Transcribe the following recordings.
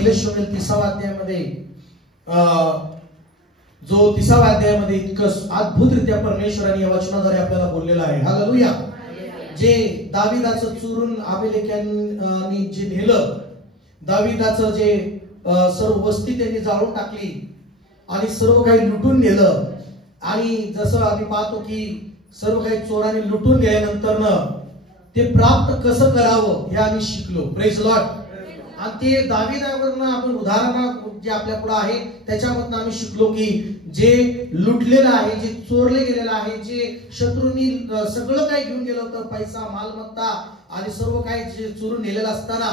पहिले शमूएल 30व्या अध्यायामध्ये जो 30व्या अध्यायामध्ये इतकं अद्भुतरित्या परमेश्वराने या वचनाद्वारे आपल्याला बोललेलं आहे. हालेलुया. जे दाविदाचं चोरून अमालेक्यांनी जे नेलं, दाविदाचं जे सर्व वस्ती त्यांनी जाळून टाकली आणि सर्व काही लुटून नेलं. आणि जसं आम्ही पाहतो की सर्व काही चोरांनी लुटून गेल्यानंतर ते प्राप्त कसं करावं हे आम्ही शिकलो. Praise Lord. आणि ते दाविदावरनं आपण उदाहरण जे आपल्या पुढे आहे त्याच्यामधून आम्ही शिकलो की जे लुटलेलं आहे, जे चोरले गेलेलं आहे, जे शत्रूंनी सगळं काही घेऊन गेलं होतं, पैसा, मालमत्ता आणि सर्व काही जे चोरून नेलेलं असताना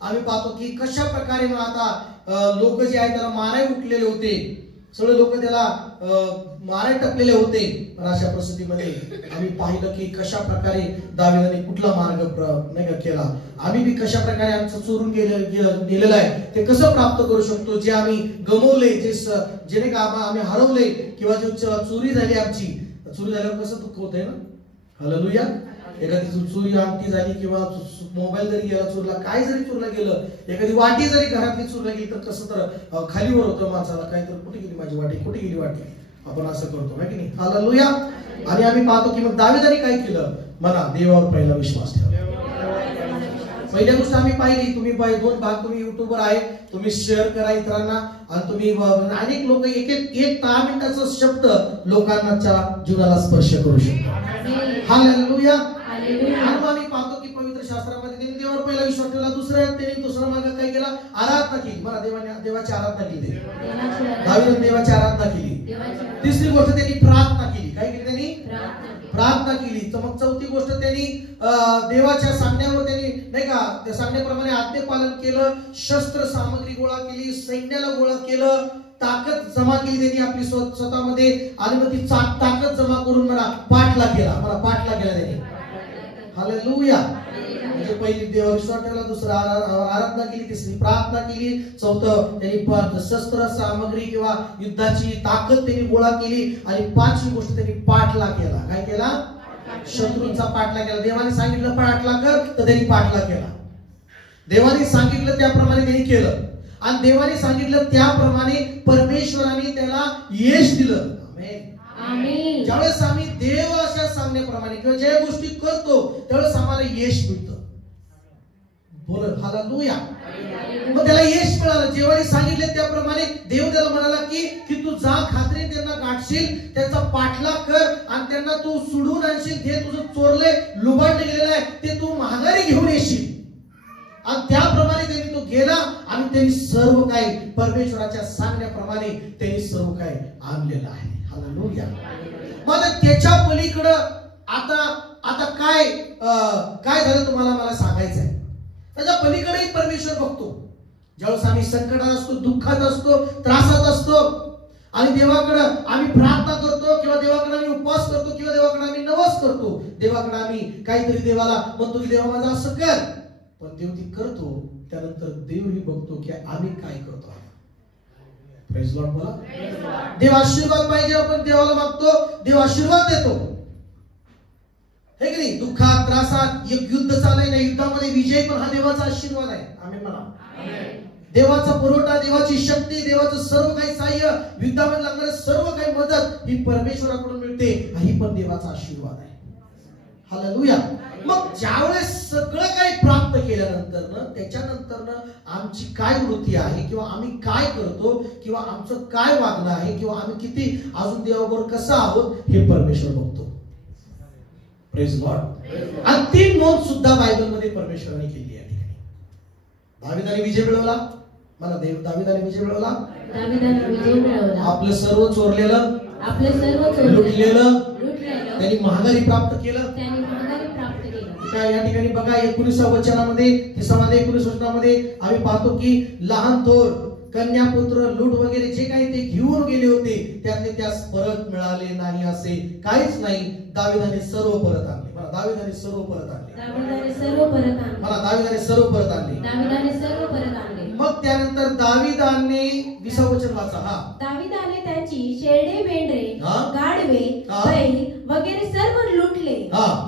आम्ही पाहतो की कशा प्रकारे मग आता लोक जे आहे त्याला माराय उठलेले होते, सगळे लोक त्याला माराय टपलेले होते. पण अशा परिस्थितीमध्ये आम्ही पाहिलं की कशा प्रकारे दाविदाने कुठला मार्ग नाही केला. आम्ही बी कशा प्रकारे आमचं चोरून गेलेलं आहे ते कसं प्राप्त करू शकतो. जे आम्ही गमवले, जे नाही का आम्ही हरवले किंवा जो चोरी झाली, आमची चोरी झाल्यावर कसं दुःख होतंय ना. हालेलुया. एखादी चोरी आमटी झाली किंवा मोबाईल जरी गेला चोरला, काय जरी चोरला गेलं, एखादी वाटी जरी घरातली चोरला गेली तर कसं तर खालीवर होतं माणसाला, काय तर कुठे गेली माझी वाटी, कुठे गेली वाटी, आपण असं करतो है की नाही. हालेलुया. आणि आम्ही पाहतो की मग दाविदाने काय केलं, म्हणा देवावर पहिला विश्वास ठेवा. पहिल्या गोष्ट आम्ही पाहिली, तुम्ही 2 भाग तुम्ही युट्यूबवर आहे, तुम्ही शेअर करा इतरांना. आणि तुम्ही अनेक लोक एक 10 मिनिटाचा शब्द लोकांच्या जीवनाला स्पर्श करू शकतो. हालेलुया. आणि आम्ही पाहतो की पवित्र शास्त्रामध्ये त्यांनी देवावर पहिला विश्वास ठेवला. दुसरा मार्ग काय केला, आराधना केली. मला देवाची आराधना केली, दाविदाने देवाची आराधना केली. तिसरी गोष्ट त्यांनी प्रार्थना केली. काय केली त्यांनी, प्रार्थना केली. तर मग चौथी गोष्ट त्यांनी देवाच्या सांगण्यावर त्यांनी नाही का त्या सांगण्याप्रमाणे आज्ञापालन केलं, शस्त्र सामग्री गोळा केली, सैन्याला गोळा केलं, ताकद जमा केली त्यांनी आपली स्वतःमध्ये. आणि मग ती ताकद जमा करून मला पाठला केला त्यांनी. हालेलुया. म्हणजे पहिली देवावर विश्वास ठेवला, दुसरा आराधना केली, तिसरी प्रार्थना केली, चौथं त्यांनी शस्त्र सामग्री किंवा युद्धाची ताकद त्यांनी गोळा केली, आणि पाचवी गोष्ट त्यांनी पाठला केला. काय केला, शत्रूंचा पाठला केला. देवाने सांगितलं पाठला कर, तर त्यांनी पाठला केला. देवाने सांगितलं त्याप्रमाणे त्यांनी केलं, आणि देवाने सांगितलं त्याप्रमाणे परमेश्वराने त्याला यश दिलं. आमेन. ज्यावेळेस आम्ही देवाच्या सांगण्याप्रमाणे किंवा ज्या गोष्टी करतो त्यावेळेस आम्हाला यश मिळतं. बोल हालेलुया. मग त्याला यश मिळालं. जेव्हा सांगितले त्याप्रमाणे देव त्याला म्हणाला की तू जा, खात्रीने त्यांना गाठशील, त्यांचा पाठलाग कर, आणि त्यांना तू सोडून आणशील. जे तुझं चोरले लुबाडले गेलेलं आहे ते तू माघारी घेऊन येशील. आणि त्याप्रमाणे त्यांनी तो गेला, आणि त्यांनी सर्व काही परमेश्वराच्या सांगण्याप्रमाणे त्यांनी सर्व काही आणलेलं आहे. हालेलुया. मग त्याच्या पलीकडे आता काय झालं तुम्हाला मला सांगायचं आहे. त्याच्या पलीकडेही परमेश्वर बघतो. ज्यावेळेस आम्ही संकटात असतो, दुःखात असतो, त्रासात असतो, आणि देवाकडे आम्ही प्रार्थना करतो, किंवा देवाकडे आम्ही उपवास करतो, किंवा देवाकडे आम्ही नवस करतो, देवाकडे आम्ही काहीतरी देवाला म्हणतो की देवा माझं असं कर. पण देव ती करतो, त्यानंतर देवही बघतो की आम्ही काय करतो. Praise Lord. बोला. देव आशीर्वाद पाहिजे, आपण देवाला मागतो, देव आशीर्वाद देतो, हे की नाही. दुःखात त्रासात एक युद्ध चाललंय, नाही युद्धामध्ये विजय पण हा देवाचा आशीर्वाद आहे. आमेन म्हणा. देवाचा पुरवठा, देवाची शक्ती, देवाचं सर्व काही सहाय्य, युद्धामध्ये लागणारे सर्व काही मदत ही परमेश्वराकडून मिळते, ही पण देवाचा आशीर्वाद आहे. हालेलुया. मग ज्यावेळेस सगळं काही प्राप्त केल्यानंतर त्याच्यानंतर आमची काय वृत्ती आहे, किंवा आम्ही काय करतो, किंवा आमचं काय वागणं आहे, किंवा आम्ही किती अजून देवाबरोबर कसं आहोत हे परमेश्वर बघतो. Praise Lord. आणि ती नोंद सुद्धा बायबलमध्ये परमेश्वराने केली आहे. दाविदाने विजय मिळवला. मला दाविदाने विजय मिळवला. आपलं सर्व चोरलेलं, लुटलेलं त्यांनी महागारी प्राप्त केलं. या ठिकाणी बघा 19व्या वचनामध्ये, 19 वचनामध्ये आम्ही पाहतो की लहान थोर, कन्यापुत्र, लूट वगैरे जे काही ते घेऊन गेले होते त्यातले त्यास परत मिळाले नाही असे काहीच नाही. दाविदाने सर्व परत आणले. मला दाविदाने सर्व परत आणले. मला दाविदाने सर्व परत आणले. मग त्यानंतर दाविदाने 20 वचन वाचा. दाविदाने त्यांची शेरडे, मेंढरे, गाढवे, बैल वगैरे सर्व लुटले.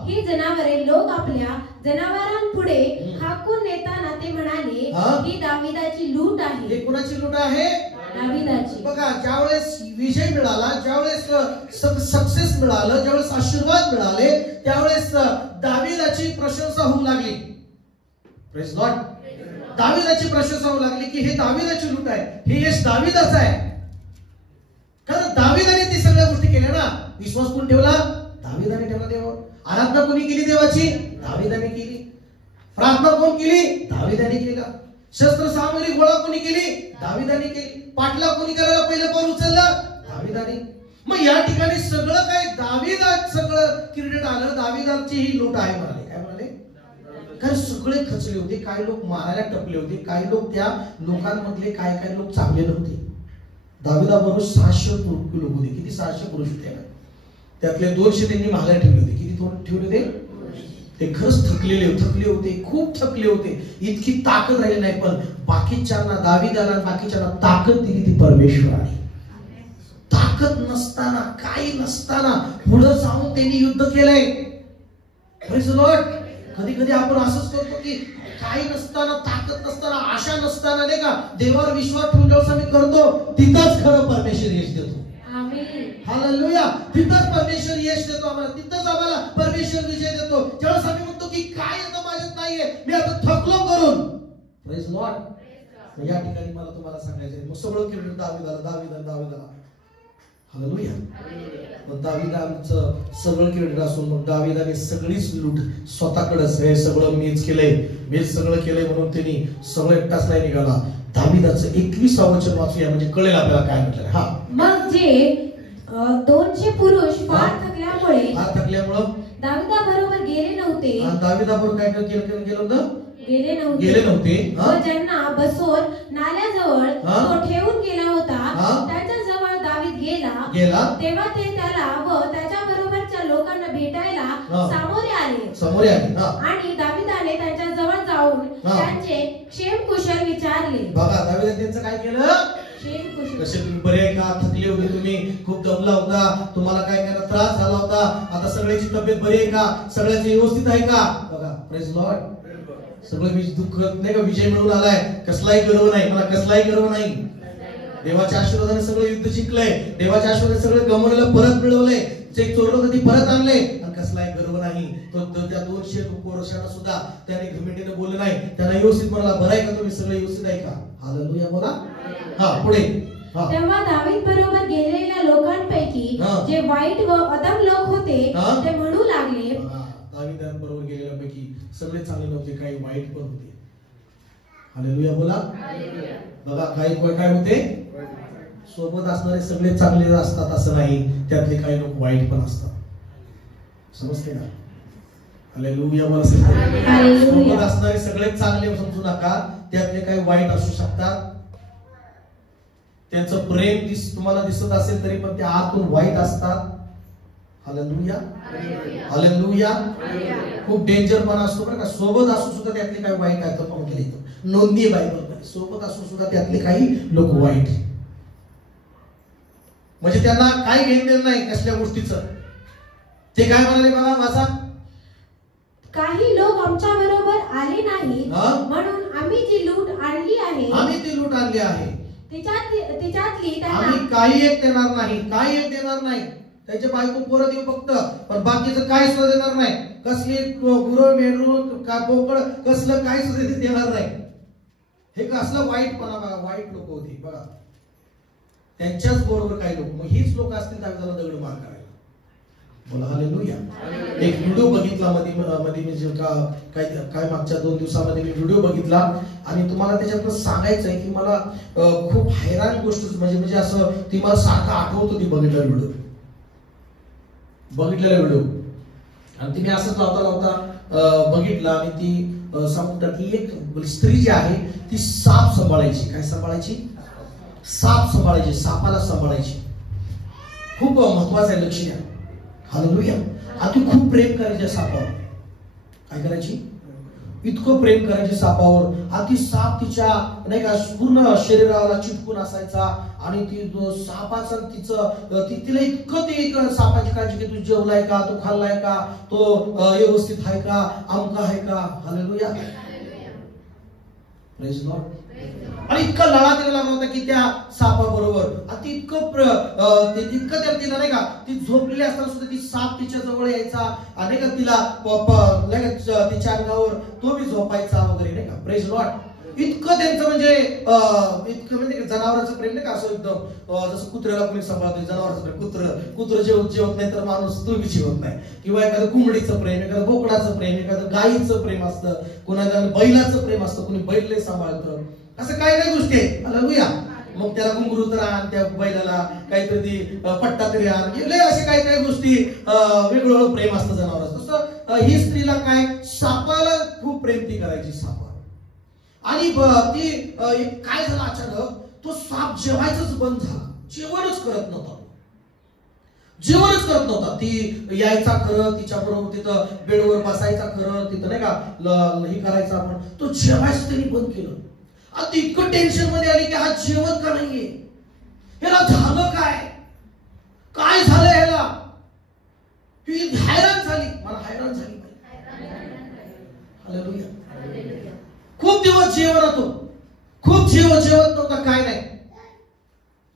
ही जनावरे लोक आपल्या जनावरांपुढे हाकून नेताना ते म्हणाले की दाविद दाविदाची लूट आहे. हे कोणाची लूट आहे? दाविदाची. बघा, ज्यावेळेस विजय मिळाला, ज्यावेळेस सक्सेस मिळालं, ज्यावेळेस आशीर्वाद मिळाले, त्यावेळेस दाविदाची प्रशंसा होऊ लागली. Praise Lord. दाविदाची प्रशंसा होऊ लागली की हे दाविदाची लूट आहे, हे यश दाविदाचं आहे. कारण दाविदाने ती सगळ्या गोष्टी केल्या ना. विश्वास कोण ठेवला? दाविदाने ठेवला देवावर. आराधना कोणी केली देवाची? दाविदाने केली. प्रार्थना कोण केली? दाविदाने केला. शस्त्र सामग्री गोळा कोणी केली? दाविदाने केली. पाठला कोणी करायला पहिलं पाऊल उचललं? दाविदाने. मग या ठिकाणी सगळं काय दाविदात सगळं क्रेडिट आलं. दाविदाची ही लूट आहे म्हणाले. काय म्हणाले? कारण सगळे खचले होते. काही लोक मारायला टपले होते. काही लोक त्या लोकांमधले काही लोक चांगले नव्हते. दाविदाबरोबर 600 लोक होते. किती? 600 पुरुष होते. त्यातले 200 त्यांनी मागायला ठेवले होते. किती ठेवले होते? ते खरंच थकले होते. खूप थकले होते. इतकी ताकद राहिली नाही. पण बाकीच्यांना, दाविदाला बाकीच्यांना ताकद दिली ती परमेश्वराने. ताकद नसताना, काही नसताना पुढे जाऊन त्यांनी युद्ध केलंय. Praise Lord. कधी कधी आपण असंच करतो की काही नसताना, ताकद नसताना, आशा नसताना, नाही का, देवावर विश्वास ठेवून जेव्हा आम्ही करतो तिथंच खरं परमेश्वर यश देतो. हालेलुया. तिथंच परमेश्वर यश देतो आम्हाला. तिथंच आम्हाला परमेश्वर विजय देतो. ज्यावेळेस आम्ही म्हणतो की काय आता माझ्यात नाहीये, मी आता थकलो करून. Praise Lord. या ठिकाणी मला तुम्हाला सांगायचंय, मग सगळं क्रेडिट दाविदाला. हालेलुया. मग दाविदाचं सगळं क्रेडिट असून मग दाविदाने सगळीच लूट स्वतःकडेच, हे सगळं मीच केलंय, मीच सगळं केलंय म्हणून त्यांनी सगळं एकटाच नाही निघाला. दाविदाचं 21 वचन वाचूया म्हणजे कळेल आपल्याला काय म्हटलं. हा. मग जे 200 पुरुष फार थकल्यामुळे दाविदाबरोबर गेले नव्हते. दाविदाबरोबर काय गेलं होतं? गेले नव्हते. व ज्यांना बसोर नाल्याजवळ तो ठेवून गेला होता, त्याच्या जवळ दावीद गेला. तेव्हा ते त्याला व त्याच्या बरोबरच्या लोकांना भेटायला सामोरे आले. आणि दाविदाने त्यांच्या जवळ जाऊन त्यांचे क्षेमकुशल विचारले. बघा, दाविदाने त्यांचं काय केलं? कसे तुम्ही बरे आहे का? थकले होते तुम्ही, खूप दमला होता, तुम्हाला काय काय त्रास झाला होता, आता सगळ्याची तब्येत बरी आहे का? सगळ्याचे व्यवस्थित आहे का? बघा, प्रेज लॉर्ड. सगळं दुःख नाही का, विजय मिळून आलाय, कसलाही गर्व नाही, मला कसलाही गर्व नाही. देवाच्या आशीर्वादाने सगळं युद्ध जिंकलंय, देवाच्या आशीर्वादाने सगळं गमावलेलं परत मिळवलंय, जे चोरलं होतं ते परत आणले, आणि कसलाही गर्व नाही. तो त्या 200 वर्षांना सुद्धा त्याने घमंडीने बोललं नाही. त्यांना व्यवस्थित म्हणाला, बरं आहे का तुम्ही, सगळं व्यवस्थित आहे का? हालेलुया बोला. हा, पुढे. तेव्हा दावीद बरोबर गेलेल्या लोकांपैकी जे वाईट व अधम लोक होते ते म्हणू लागले. दावीदाबरोबर गेलेल्यापैकी सगळे चांगले नव्हते, काही वाईट पण होते. हालेलुया बोला. बघा, काही काय होते? सोबत असणारे सगळे चांगले असतात असं नाही, त्यातले काही लोक वाईट पण असतात. समजते ना? हालेलुया बोला. सोबत असणारे सगळे चांगले समजू नका, त्यातले काही वाईट असू शकतात. त्यांचं प्रेम तुम्हाला दिसत असेल तरी पण ते आतून वाईट असतात. हालेलुया. हालेलुया. खूप डेंजर पण असतो बरं का. सोबत असून सुद्धा त्यातले काही वाईट आहेत. पण म्हटलं नोंदणी बायबलमध्ये, सोबत असून सुद्धा त्यातले काही लोक वाईट, म्हणजे त्यांना काही घेणं देणं नाही कसल्या गोष्टीचं. ते काय म्हणाले बघा, वाचा. काही लोक आमच्या बरोबर आले नाही म्हणून आम्ही जी लूट आणली आहे, तिच्यातली आम्ही काही एक देणार नाही. त्याचे बायको पोरं देऊ फक्त, पण बाकीचं काय सुद्धा देणार नाही. कसली गुरं मेंढरू का बोकड कसलं काही सुद्धा देणार नाही. हे कसलं वाईटपणा बघा. वाईट लोक होती बघा, त्यांच्याच बरोबर काही लोक. मग हीच लोक असतील दाविदाला दगड मार करायला. बोला हालेलुया. एक व्हिडिओ बघितला मध्ये मी काय मागच्या 2 दिवसामध्ये मी व्हिडिओ बघितला, आणि तुम्हाला त्याच्यातलं सांगायचंय की मला खूप हैराण गोष्ट म्हणजे असं ती मला सारखं आठवत होती. बघितलेला व्हिडिओ आणि ती मी असंच लावता बघितला, आणि ती सांगतात की एक स्त्री जी आहे ती साप सांभाळायची. काय सांभाळायची? साप सांभाळायची, सापाला सांभाळायची. खूप महत्वाचं आहे, लक्ष द्या. हालेलुया. आणि ती खूप प्रेम करायची सापावर. काय करायची? इतकं प्रेम करायचे सापावर. आणि ती साप तिच्या नाही का पूर्ण शरीराला चिटकून असायचा, आणि ती सापाचं तिला इतकं ते सापाची काळजी की तू जेवलाय का, तू खाल्लाय का, तो व्यवस्थित आहे का, अमका आहे का. हालेलुया. Praise Lord. आणि इतका लढा त्याला लागला होता की त्या सापाबरोबर. आणि ती इतकं त्याला तिला नाही का, ती झोपलेली असताना सुद्धा ती साप तिच्या जवळ यायचा आणि का तिला तिच्या अंगावर तो बी झोपायचा वगैरे नाही का. Praise Lord. इतकं त्यांचं म्हणजे इतकं म्हणजे जनावरांचं प्रेम नाही का, असं एकदम जसं कुत्र्याला कोणी सांभाळतोय जनावरांचं प्रेम. कुत्र जेवत नाही तर माणूस तो बी जेवत नाही. किंवा एखादं कुंबडीचं प्रेम, एखादं बोकडाचं प्रेम, एखादं गायीचं प्रेम असतं, कुणाला बैलाचं प्रेम असतं, कुणी बैल सांभाळतं. असं काय काय गोष्टी आहेत. हालेलुया. मग त्याला घुंगरू तर आण, त्या बैलाला काहीतरी पट्टा तरी आण, असे काही काही गोष्टी वेगवेगळं प्रेम असतं जनावरांचं. तसं ही स्त्रीला काय, सापाला खूप प्रेम ती करायची सापावर. आणि ती काय झालं अचानक, तो साप जेवायचंच बंद झाला. जेवणच करत नव्हता. ती यायचा खरं, तिच्या बरोबर तिथं बेडवर बसायचा खरं, तिथं नाही का हे करायचं आपण, तो जेवायचं त्यांनी बंद केलं. आता इतकं टेन्शन मध्ये आली की हा जेवत का नाहीये, ह्याला झालं काय झालं ह्याला. ती हैराण झाली, मला हैराण झाली. हालेलुया. खूप दिवस जेवण होतो, खूप जेवत नव्हता, काय नाही,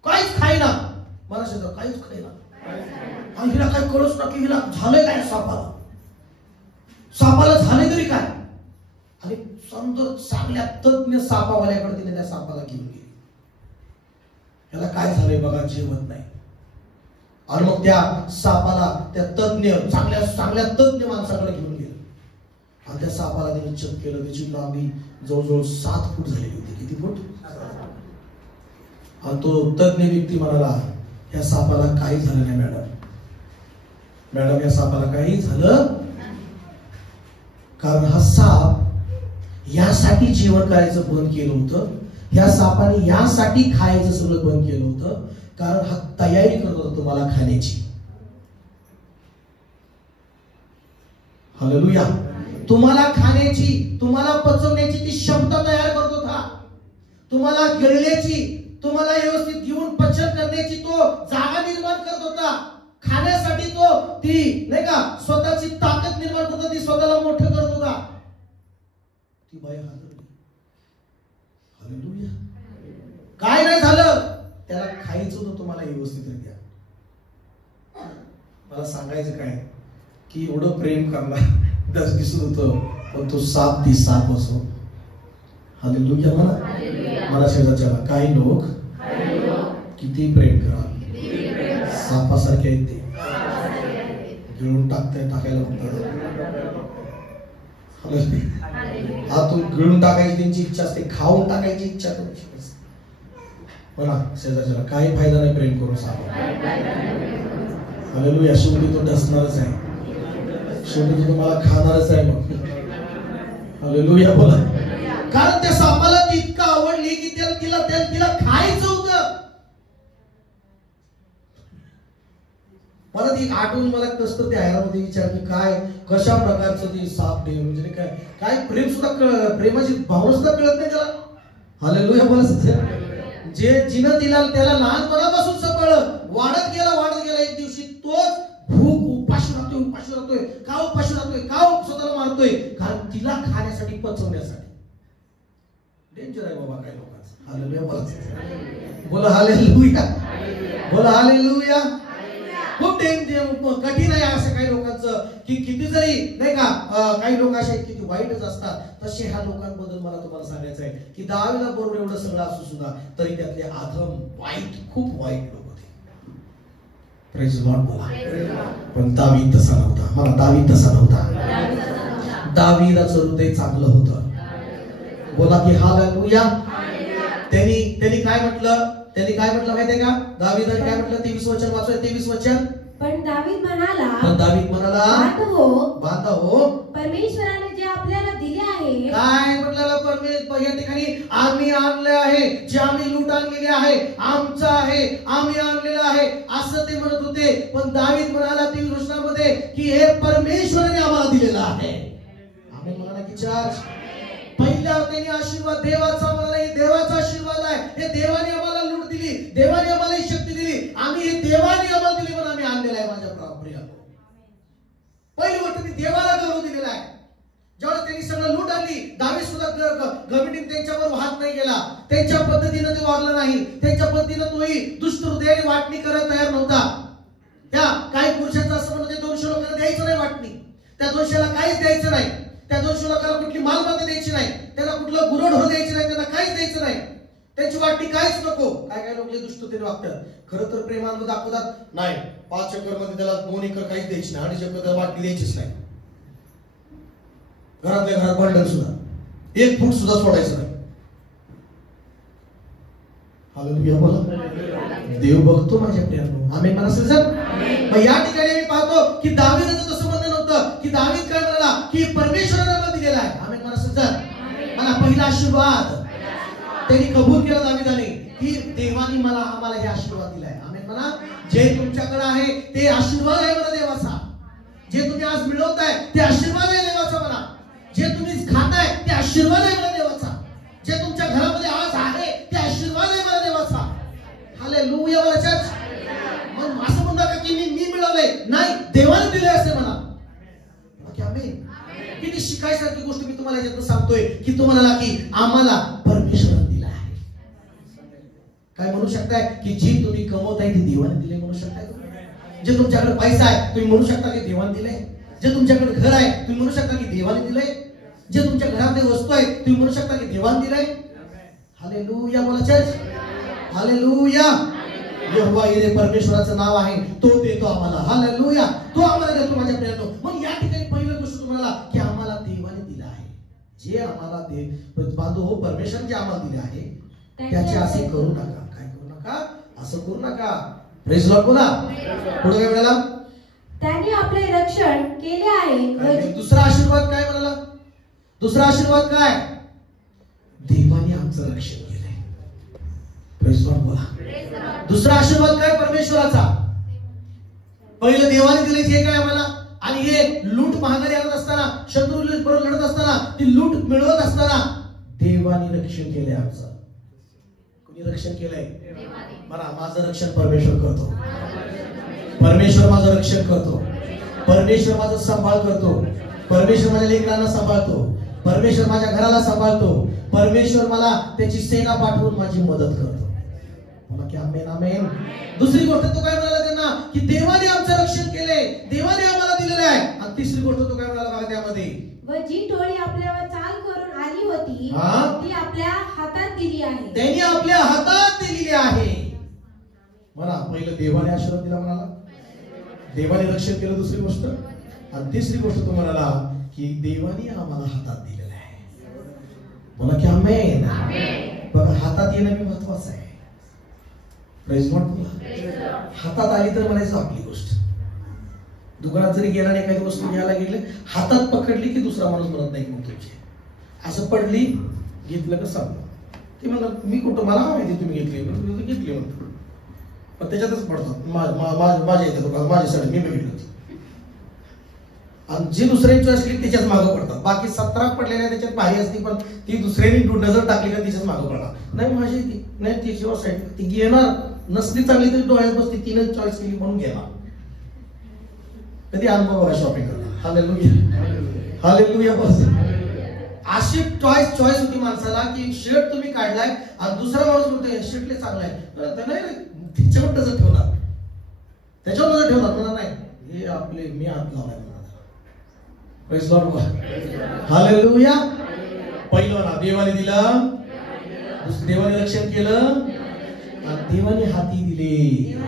काहीच खाईना. मला शेजार काहीच खाईना. आणि हिला काय कळच ना की हिला झालंय काय, सापाला झाले तरी काय. आणि समजा चांगल्या तज्ञ सापावाल्याकडे तिने त्या सापाला घेऊन गेली. याला काय झालंय बघा, जेवत नाही. आणि मग त्या सापाला त्या चांगल्या तज्ञ माणसाकडे घेऊन गेलं. आणि त्या सापाला तिने चेक केलं. त्याची लांबी जवळजवळ 7 फूट झालेली होती. किती फूट. आणि तो तज्ञ व्यक्ती म्हणाला, या सापाला काही झालं नाही मॅडम, या सापाला काही झालं, कारण हा साप यासाठी जेवण करायचं बंद केलं होतं, ह्या सापाने यासाठी खायचं सगळं बंद केलं होतं, कारण हा तयारी करत होता तुम्हाला खाण्याची. हालेलुया. तुम्हाला खाण्याची, तुम्हाला पचवण्याची ती क्षमता तयार करत होता. तुम्हाला गिळण्याची, तुम्हाला व्यवस्थित घेऊन पचन करण्याची तो जागा निर्माण करत होता. खाण्यासाठी तो ती नाही का स्वतःची ताकद निर्माण करत होता, ती स्वतःला मोठं करत होता. ती बाई हादरली. हालेलुया. काय नाही झालं, त्याला खायचं होतं तुम्हाला व्यवस्थितरित्या. मला सांगायचं काय की एवढं प्रेम करणार दिसत होतं, पण तो साप ती साप असो. हालेलुया. मला शेजारच्याला काही लोक किती प्रेम करा, सापासारखे आहेत ते, गिळून टाकायला म्हणतात. हा तू गिळून टाकायची त्यांची इच्छा असते, खाऊन टाकायची इच्छा तुमची असते. बघा शेजारच्याला काही फायदा नाही प्रेम करून साप. हालेलुया. शेवटी तो डसणारच आहे, शेवटी तो तुम्हाला खाणारच आहे. मग हालेलुया बोला. कारण त्या सापाला ती इतकं आवडली की तिला खायचं होतं. मला ती आठवून मला कसं ते हैराणमध्ये विचार की काय कशा प्रकारचं ती साप देव म्हणजे काय प्रेम सुद्धा, प्रेमाची भावना सुद्धा कळत नाही त्याला. हालेलुया बोला. जे जिनं दिला त्याला लहानपणापासून सांभाळलं, वाढत गेला. एक दिवशी तोच भूक उपाशी राहतोय. का उपाशी राहतोय, का स्वतःला मारतोय, कारण तिला खाण्यासाठी, पचवण्यासाठी. डेंजर आहे बाबा काही लोकांचं. हालेलुया बोला. हालेलुया बोला. हालेलुया. खूप कठीण आहे असं काही लोकांचं की किती जरी नाही का काही लोक असे आहेत किती वाईटच असतात, तसे ह्या लोकांबद्दल मला तुम्हाला सांगायचं आहे की दावीदा बरोबर एवढं सगळं असू सुद्धा तरी त्यातले आधम वाईट, खूप वाईट लोक होते. प्रेज लॉर्ड बोला. पण दावीद तसा नव्हता. मला दावीद तसा नव्हता. दावीदाचं हृदय चांगलं होतं. बोला की हालेलुया. त्यांनी काय म्हटलं माहितीये का, दावीदाने काय म्हटलं, 23 वचन वाचूया. 23 वचन. पण दावीद म्हणाला बांधव, परमेश्वराने जे आपल्याला दिले आहे, काय म्हटलं परमेश्वर या ठिकाणी आम्ही आणले आहे, जे आम्ही लूट आणलेली आहे, आमचं आहे, आम्ही आणलेलं आहे असं ते म्हणत होते. पण दावीद म्हणाला 23 वचनामध्ये की हे परमेश्वराने आम्हाला दिलेलं आहे. आम्ही म्हणाला की चार्ज पहिला त्यांनी आशीर्वाद देवाचा म्हणाला, हे देवाचा आशीर्वाद आहे. हे देवाने आम्हाला लूट दिली, देवाने आम्हाला शक्ती दिली, आम्ही हे देवाने आम्हाला दिली म्हणून आम्ही आणलेलं आहे. माझ्या प्रियानो, पहिली गोष्ट मी देवाला गौरव दिलेला आहे. ज्यावेळेस त्यांनी सगळं लूट आणली, दावीद सुद्धा घमंडीने त्यांच्यावर वाहत नाही गेला, त्यांच्या पद्धतीने ते वागला नाही, त्यांच्या पद्धतीने तोही दुष्ट हृदयाने वाटणी करायला तयार नव्हता. त्या काही पुरुषांचं असं म्हणत 200 लोकांना द्यायचं नाही वाटणी, त्या 200ला काहीच द्यायचं नाही, त्या 200 लोकांना कुठली मालमत्ता द्यायची नाही, त्यांना कुठलं गुरढोर द्यायची नाही, त्यांना काहीच द्यायचं नाही, त्यांची वाटणी काहीच नको. काय लोक दुष्टतेने वागतात. खरं तर प्रेमानं दाखवतात, नाही 5 एकर मध्ये त्याला 2 एकर काहीच द्यायची नाही, 2.5 एकर त्याला वाटणी द्यायचीच नाही. घरातल्या घरात भांडण सुद्धा 1 फूट सुद्धा सोडायचं नाही. हालेलुया बोला. देव बघतो माझ्या प्रियांनो. आमेन म्हणा सर. मग या ठिकाणी मी पाहतो की दावीदाचं तसं म्हणणं नव्हतं, की दावीद काय म्हणाला की परमेश्वराने मला दिलेला आहे. आमेन म्हणा सर. मला पहिला आशीर्वाद त्यांनी कबूल केला दावीदाने, की देवाने आम्हाला हे आशीर्वाद दिलाय. आमेन म्हणा. जे तुमच्याकडे आहे ते आशीर्वाद आहे म्हणा देवाचा. जे तुम्ही आज मिळवताय ते आशीर्वाद आहे देवाचा म्हणा. जे तुम्ही खाताय ते आशीर्वाद आहे म्हणा देवाचा. जे तुमच्या घरामध्ये आज आहे ते आशीर्वाद आहे म्हणा देवाचा. हालेलुया म्हणा चर्च. मग असं म्हणता का की मी मिळवलंय, नाही देवाने दिले असे म्हणा. आमेन. किती शिकायसारखी गोष्ट मी तुम्हाला याच्यातून सांगतोय, की तुम्हाला की आम्हाला परमेश्वराने दिला आहे. काय म्हणू शकताय की जी तुम्ही कमवताय ते देवाने दिले म्हणू शकताय. जे तुमच्याकडे पैसा आहे तुम्ही म्हणू शकता की देवाने दिले. जे तुमच्याकडे घर आहे तुम्ही म्हणू शकता की देवाने दिले. जे तुमच्या घरातले वस्तू आहे तुम्ही म्हणू शकता की देवाने दिले. हालेलुया बोला चर्च. हालेलुया. यहोवा इरे परमेश्वराचं नाव आहे, तो देतो आम्हाला. हालेलुया. तो आम्हाला देतो माझ्या प्रियांनो. मग या ठिकाणी पहिली गोष्ट तुम्हाला की आम्हाला देवाने दिलं आहे. जे आम्हाला बांधव परमेश्वराने जे आम्हाला दिले आहे त्याचे असे करू नका. काय करू नका? असं करू नका. प्रेज लॉर्ड बोला. पुढे काय म्हणाला? त्यांनी आपले रक्षण केले आहे. दुसरा आशीर्वाद काय म्हणाला? दुसरा आशीर्वाद काय? देवाने आमचं रक्षण केलंय. प्रेज लॉर्ड बोला. दुसरा आशीर्वाद काय परमेश्वराचा? पहिलं देवाने दिले जे काय आम्हाला, आणि हे लूट महागारी आणत असताना, शत्रू बरोबर लढत असताना, ती लूट मिळवत असताना देवाने रक्षण केलंय आमचं. कोणी रक्षण केलंय? मला माझं रक्षण परमेश्वर करतो. परमेश्वर माझं रक्षण करतो. परमेश्वर माझा सांभाळ करतो. परमेश्वर माझ्या लेकरांना सांभाळतो. परमेश्वर माझ्या घराला सांभाळतो. परमेश्वर मला त्याची सेना पाठवून माझी मदत करतो. मला की आमेन आमेन. दुसरी गोष्ट तो काय म्हणाला त्यांना की देवाने आमचं रक्षण केले, देवाने आम्हाला दिलेलं आहे. आणि तिसरी गोष्ट तो काय म्हणाला बघा त्यामध्ये, व जी टोळी आपल्यावर चाल करून आली होती ती आपल्या हातात दिली आहे. त्यांनी आपल्या हातात दिलेली आहे. म्हणा पहिलं देवाने आशीर्वाद दिला म्हणाला, देवाने रक्षण केलं. दुसरी गोष्ट आणि तिसरी गोष्ट तो म्हणाला की देवाने आम्हाला हातात दिलेलं आहे. बोला की आमेन. बघा हातात येणं मी महत्वाचं आहे. प्रेज लॉर्ड बोला. हातात आली तर म्हणायचं आपली गोष्ट. दुकानात जरी गेला आणि एखादी वस्तू घ्यायला गेले, हातात पकडली की दुसरा माणूस म्हणत नाही मग तुमची असं पडली घेतलं का सांग. ते म्हणतात मी कुठं, मला माहिती तुम्ही घेतली म्हणतो, पण त्याच्यातच पडतात माझ्या येतात दुकानात माझ्यासाठी मी बघितलं. आणि जी दुसऱ्यांची असली त्याच्यात मागं पडतात. बाकी 17 पडलेल्या त्याच्यात भारी असती, पण ती दुसऱ्यांनी नजर टाकली का तिच्याच मागं पडणार. नाही माझी ती नाही तिची साईड ती घेणार नसली चांगली तरी डोळ्यात बसती, तिने चॉईस केली म्हणून घेणार. कधी अनुभव बघा शॉपिंग करणार. Hallelujah hallelujah. बस अशी चॉईस होती माणसाला की शर्ट तुम्ही काढलाय आणि दुसरा माणूस म्हणतो शर्टले चांगला आहे, नाही तिच्यावर नजर ठेवणार, त्याच्यावर नजर ठेवणार. मला नाही हे आपले मी हात लावलाय. Praise Lord. हालेलुया. पहिलं ना देवाने दिलं, देवाने रक्षण केलं, देवाने हाती दिले.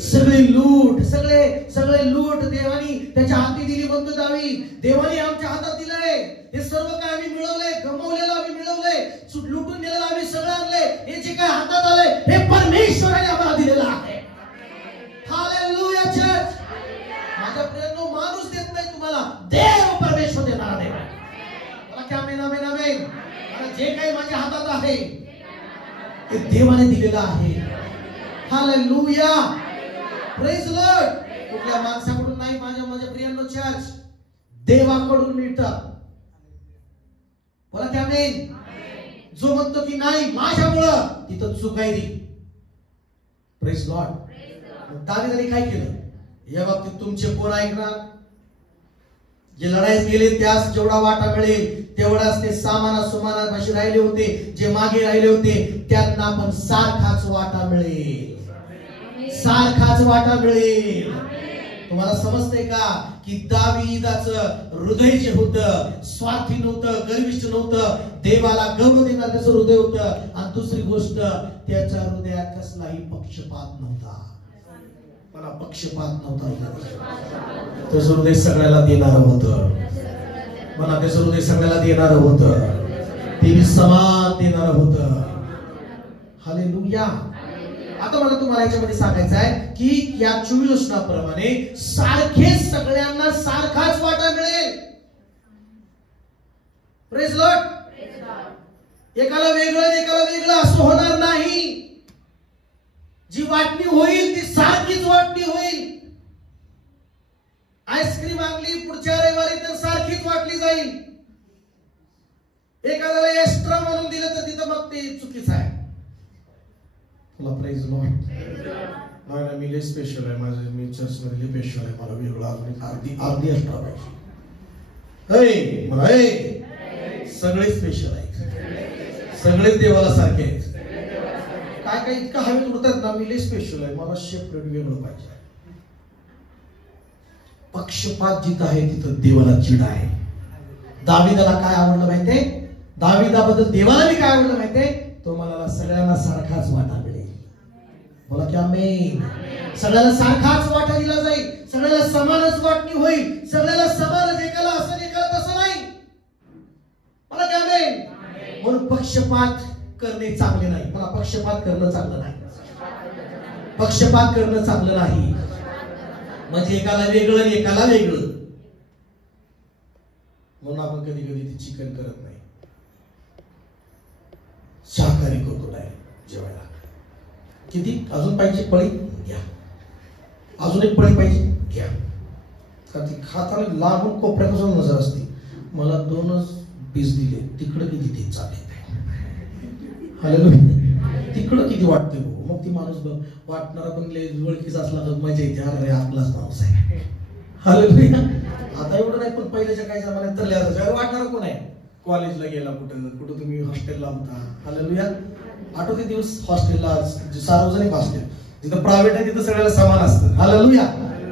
सगळे लूट सगळे लूट देवानी त्याच्या हाती दिली म्हणतो दावीद. देवाने आमच्या हातात दिलंय. हे सर्व काय आम्ही मिळवलंय, गमावलेलं आम्ही मिळवलंय, लुटून गेलेलं आम्ही सगळं आणलंय. हे जे काय हातात आलंय हे परमेश्वराने आम्हाला दिलेलं आहे. Hallelujah church. माझ्या प्रियांनो, माणूस देत नाही तुम्हाला, देव परमेश्वर देणार आहे. मला की आमेन आमेन आमेन. जे काही माझ्या हातात आहे ते देवाने दिलेलं आहे. हालेलुया. Praise Lord. कुठल्या माणसाकडून नाही, माझ्या प्रियांनो चर्च, देवाकडून मिळतं. बोला की आमेन. जो म्हणतो की नाही माझ्यामुळं, तिथं चूक आहे ती. Praise Lord. दावीदाने काय केलं या बाबतीत? तुमचे कोण ऐकणार? जे लढाईस गेले त्यास जेवढा वाटा मिळेल तेवढाच ते सुमानापाशी राहिले होते, जे मागे राहिले होते त्यांना पण सारखाच वाटा मिळेल, सारखाच वाटा मिळेल. तुम्हाला समजतंय का की दाविदाचं हृदय जे होतं स्वार्थी नव्हतं, गर्विष्ठ नव्हतं, देवाला गौरव देणारं त्याचं हृदय होतं. आणि दुसरी गोष्ट, त्याच्या हृदयात कसलाही पक्षपात नव्हता. मला पक्षपात नव्हता. त्याचं हृदय सगळ्याला देणारं होतं. मला त्याचं हृदय सगळ्याला देणारं होतं. ते समान देणारं होतं. हालेलुया. आता मला तुम्हाला याच्यामध्ये सांगायचं आहे की या 24 वचनाप्रमाणे सारखेच सगळ्यांना सारखाच वाटा मिळेल. Praise Lord. एकाला वेगळं एकाला वेगळं असं होणार नाही. जी वाटणी होईल ती सारखीच वाटणी होईल. आईस्क्रीम आणली पुढच्या रविवारी तर सारखीच वाटली जाईल. एखाद्याला एक्स्ट्रा म्हणून दिलं तर तिथं मग ते चुकीचं आहे. तुला प्राइज लॉर्ड. नाही मी लय स्पेशल आहे, माझं मी चर्च मध्ये लय स्पेशल आहे, मला वेगळं अर्धी एक्स्ट्रा पाहिजे. मला सगळे स्पेशल आहेत, सगळेच देवाला सारखे आहेत. काय काय इतकं हवेत उडतात ना, मी लय स्पेशल आहे, मला सेपरेट वेगळं पाहिजे. पक्षपात जिथं आहे तिथं देवाला चिड आहे. दाविदाला काय आवडलं माहितीये? दाविदाबद्दल देवाला बी काय आवडलं माहितीये? तो मला सगळ्यांना सारखाच वाटा मिळेल. बोला की आमेन. सगळ्याला सारखाच वाटा दिला जाईल, सगळ्याला समानच वाटणी होईल, सगळ्याला समानच, एकाला असं एकाला तसं नाही. बोला की आमेन. म्हणून पक्षपात करणे चांगले नाही. मला पक्षपात करणं चांगलं नाही. पक्षपात करणं चांगलं नाही. म्हणजे एकाला वेगळं आणि एकाला वेगळं. म्हणून आपण कधी कधी ती चिकन करत नाही, शाकाहारी करतो डायरेक्ट जेवायला. किती अजून पाहिजे पळी घ्या, अजून एक पळी पाहिजे घ्या. का ती खाताना लागून कोपऱ्यापासून नजर असते. मला 2च पीस दिले, तिकडं किती ते चालेल. हालेलुया. तिकडं किती वाटते मग ती माणूस वाटणारा पण ओळखीचा असला तर मजा येते. अरे आपलाच माणूस आहे. हालेलुया. आता एवढं नाही, पण पहिल्याच्या काही जमान्यात तर लिहायचं वाटणारा कोण आहे? कॉलेजला गेला, कुठं तुम्ही हॉस्टेलला होता. हालेलुया. आठवते दिवस हॉस्टेलला, सार्वजनिक हॉस्टेल जिथं प्रायव्हेट आहे तिथं सगळ्याला समान असतं. हालेलुया.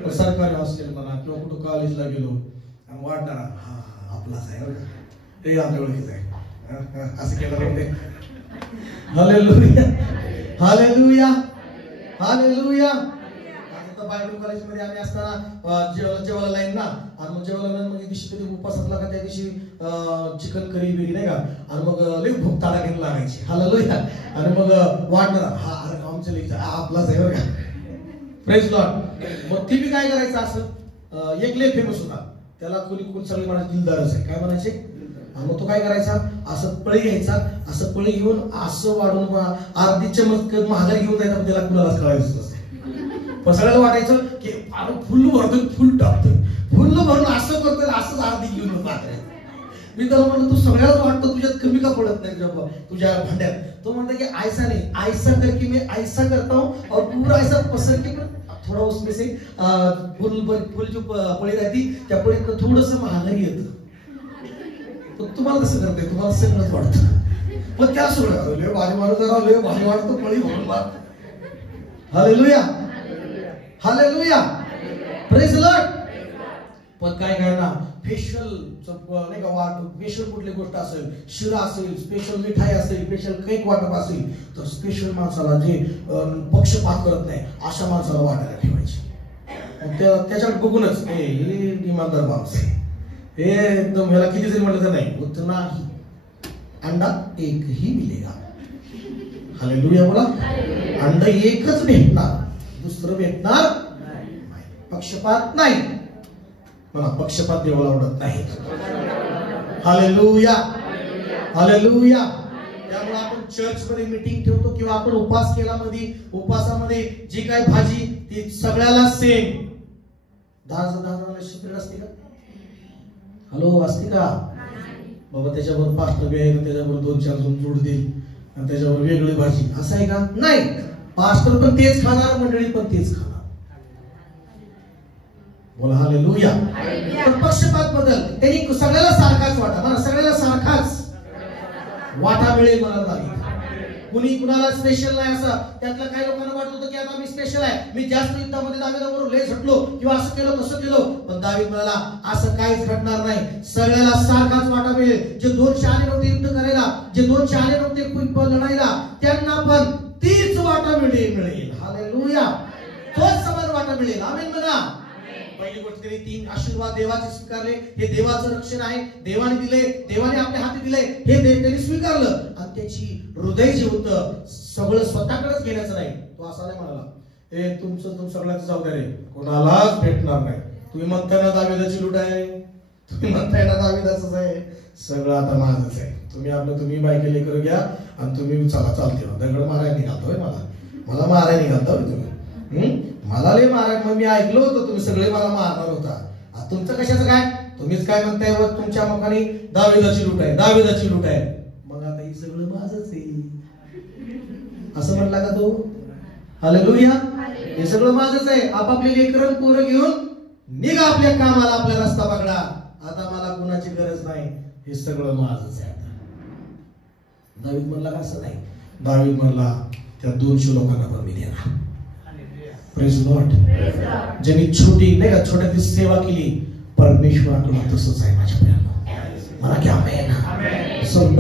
पण सरकारी हॉस्टेल म्हणा किंवा कुठं कॉलेजला गेलो आणि वाटणारा हा आपलाच आहे, हे आपल्या ओळखीचं आहे, असं केलं होते. हालेलुया. हालेलुया. हालेलुया. आता बायबल कॉलेजमध्ये आम्ही असताना जेवायला लाईन ना, आणि मग जेवायला मग दिवशी कधी उपास असला का त्या दिवशी चिकन करी बिरी नाही का, आणि मग लई भूक ताडा घेऊन लागायची. हालेलुया. आणि मग वाटणारा हा अरे आमच्या लेखचा आपलाच आहे बरं का. Praise Lord. मग ती बी काय करायचं असं, एक लय फेमस होता, त्याला कोणी सगळे म्हणायचे दिलदारच आहे. काय म्हणायचे? मग तो काय करायचा, असं पळी घ्यायचा, असं पळी घेऊन असं वाढून अर्धी चमच महागाई घेऊन जायचा. त्याला कुणालाच कळायचं नसते. पण सगळ्याला वाटायचं की फुल भरतोय, फुल टाकतोय, फुल भरून असं करतोय, असंच अर्धी घेऊन होत. मी त्याला म्हणलं तू सगळ्यालाच वाटतं, तुझ्यात कमी का पडत नाही तुझ्या भांड्यात? तो म्हणतो की ऐसा नाही, ऐसा करके मैं ऐसा करता हूँ और पूरा ऐसा पसर के थोड़ा उसमें से फुल जो पळी राहती त्या पळीत थोडस महागाई येतं. तुम्हाला कसं करताय? तुम्हाला सगळंच वाटतं, पण त्या सगळं लय भारी माणूस जरा लय भारी वाटतो पळी म्हणून मार. हालेलुया. हालेलुया. Praise Lord. पण काय करणार, फेशियल नाही का वाट, स्पेशल कुठली गोष्ट असेल, शिरा असेल, स्पेशल मिठाई असेल, स्पेशल केक वाटप असेल, तर स्पेशल माणसाला जे पक्षपात करत नाही अशा माणसाला वाटायला ठेवायचे. त्याच्याकडे बघूनच हे इमानदार माणूस आहे, हे एकदम ह्याला किती जरी म्हटलं तर नाही उतना ही अंडा एक ही मिलेगा. हालेलुया. बोला. अंडा एकच भेटणार, दुसरं भेटणार नाही. पक्षपात नाही. मला पक्षपात देवाला आवडत नाही. हालेलुया. हालेलुया. त्यामुळे आपण चर्च मध्ये मीटिंग ठेवतो किंवा आपण उपास केला मध्ये उपासामध्ये जी काय भाजी ती सगळ्याला सेम. दहा सेपरेट असते का? हॅलो असते का बाबा? त्याच्यावर पास्टर बी आहे, त्याच्यावर 2-4 जण जोड देईल आणि त्याच्यावर वेगळी भाजी, असं आहे का? नाही. पास्टर पण तेच खाणार, मंडळी पण तेच खाणार. बोला हालेलुया. तर पक्षपात बदल त्यांनी सगळ्याला सारखाच वाटा, मला सगळ्याला सारखाच वाटा मिळेल मला दावीद. कुणी कुणाला स्पेशल नाही असं. त्यातल्या काही लोकांना वाटत होतं की आता मी स्पेशल आहे, मी जास्त युद्धामध्ये दावीदाबरोबर लय झटलो किंवा असं केलं तसं केलं. पण दावीद म्हणाला असं काहीच घडणार नाही, सगळ्याला सारखाच वाटा मिळेल. जे 200 आले नव्हते युद्ध करायला, जे 200 आले नव्हते लढायला, त्यांना पण तीच वाटा मिळेल. हालेलुया. तोच समान वाटा मिळेल. आमेन म्हणा. पहिली गोष्ट त्यांनी 3 आशीर्वाद देवाचे स्वीकारले. हे देवाचं रक्षण आहे, देवाने दिले, देवाने आपल्या हाती दिले, हे त्यांनी स्वीकारलं. आणि त्याची हृदय जे होतं सगळं स्वतःकडेच घेण्याचं नाही. तो असा नाही म्हणाला हे तुमचं सगळ्यांचं जाऊ द्या रे, कोणालाच भेटणार नाही. तुम्ही म्हणताय ना दाविदाची लूट आहे, तुम्ही म्हणताय ना दाविदाचंच आहे, सगळं आता माझंच आहे. तुम्ही बायके लेकर घ्या आणि तुम्ही चला चालते. दगड मारायला निघालतोय, मला मारायला निघालतोय तुम्ही. मला लय माराय, मग मी ऐकलं होतं तुम्ही सगळे मला मारणार होता. तुमचं कशाचं काय? तुम्हीच काय म्हणताय तुमच्या मुखाने दाविदाची लूट आहे, दाविदाची लूट आहे. मग आता हे सगळं माझंच आहे असं म्हणला का तो? हालेलुया. हे सगळं माझंच आहे. आपापले लेकरं पोरं घेऊन निघा आपल्या कामाला, आपल्या रस्ता पकडा. आता मला कुणाची गरज नाही, हे सगळं माझंच आहे. आता दावीद म्हणला का? असं नाही. दावीद म्हणला त्या 200 लोकांना पण मी देणार. Praise Lord. ज्यांनी छोटी नाही का छोट्याची सेवा केली, परमेश्वर तुला तसंच आहे माझ्या प्रियांनो. मला की आमेन.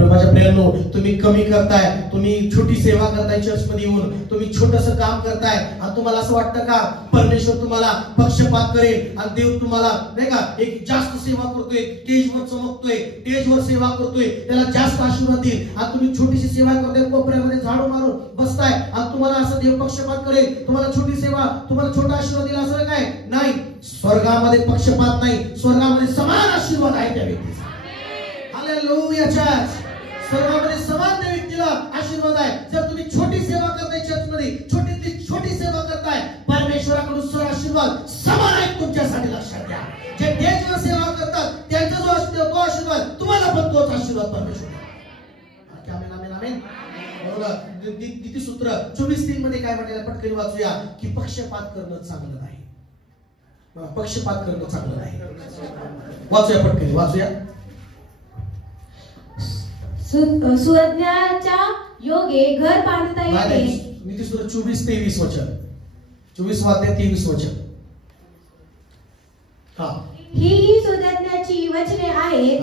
माझ्या प्रियांनो, तुम्ही कमी करताय, तुम्ही छोटी सेवा करताय, चर्च मध्ये येऊन तुम्ही छोटस काम करताय आणि तुम्हाला असं वाटतं का परमेश्वर तुम्हाला पक्षपात करेल आणि देव तुम्हाला नाही का एक जास्त सेवा करतोय, स्टेजवर चमकतोय, स्टेजवर सेवा करतोय, त्याला जास्त आशीर्वाद देईल. आणि तुम्ही छोटीशी सेवा करताय, कोपऱ्यामध्ये झाडू मारून बसताय आणि तुम्हाला असं देव पक्षपात करेल, तुम्हाला छोटी सेवा, तुम्हाला छोटा आशीर्वाद दिला असं काय नाही. स्वर्गामध्ये पक्षपात नाही, स्वर्गामध्ये समान आशीर्वाद आहे त्या व्यक्तीचा. हालेलुया. सर्वांमध्ये समान त्या व्यक्तीला आशीर्वाद आहे. जर तुम्ही छोटी सेवा करताय, चर्च मध्ये छोटीतली छोटी सेवा करताय, परमेश्वराकडून सर्व आशीर्वाद समान आहेत तुमच्यासाठी. लक्षात घ्या, जे देवाची सेवा करतात त्यांचा जो असतो तो आशीर्वाद, तुम्हाला पण तोच आशीर्वाद परमेश्वर. आमेन आमेन आमेन. बरोबर. नीतिसूत्र 24:3 मध्ये काय म्हटलेलं पटकन वाचूया की पक्षपात करणं चांगलं नाही. पक्षपात करणं चांगलं नाही. वाचूया पटकन, वाचूया. सुज्ञाच्या योगे घर बांधता येते. नीतिसूत्र 24:23 वचन, 24:23 ही सुज्ञाची वचने आहेत.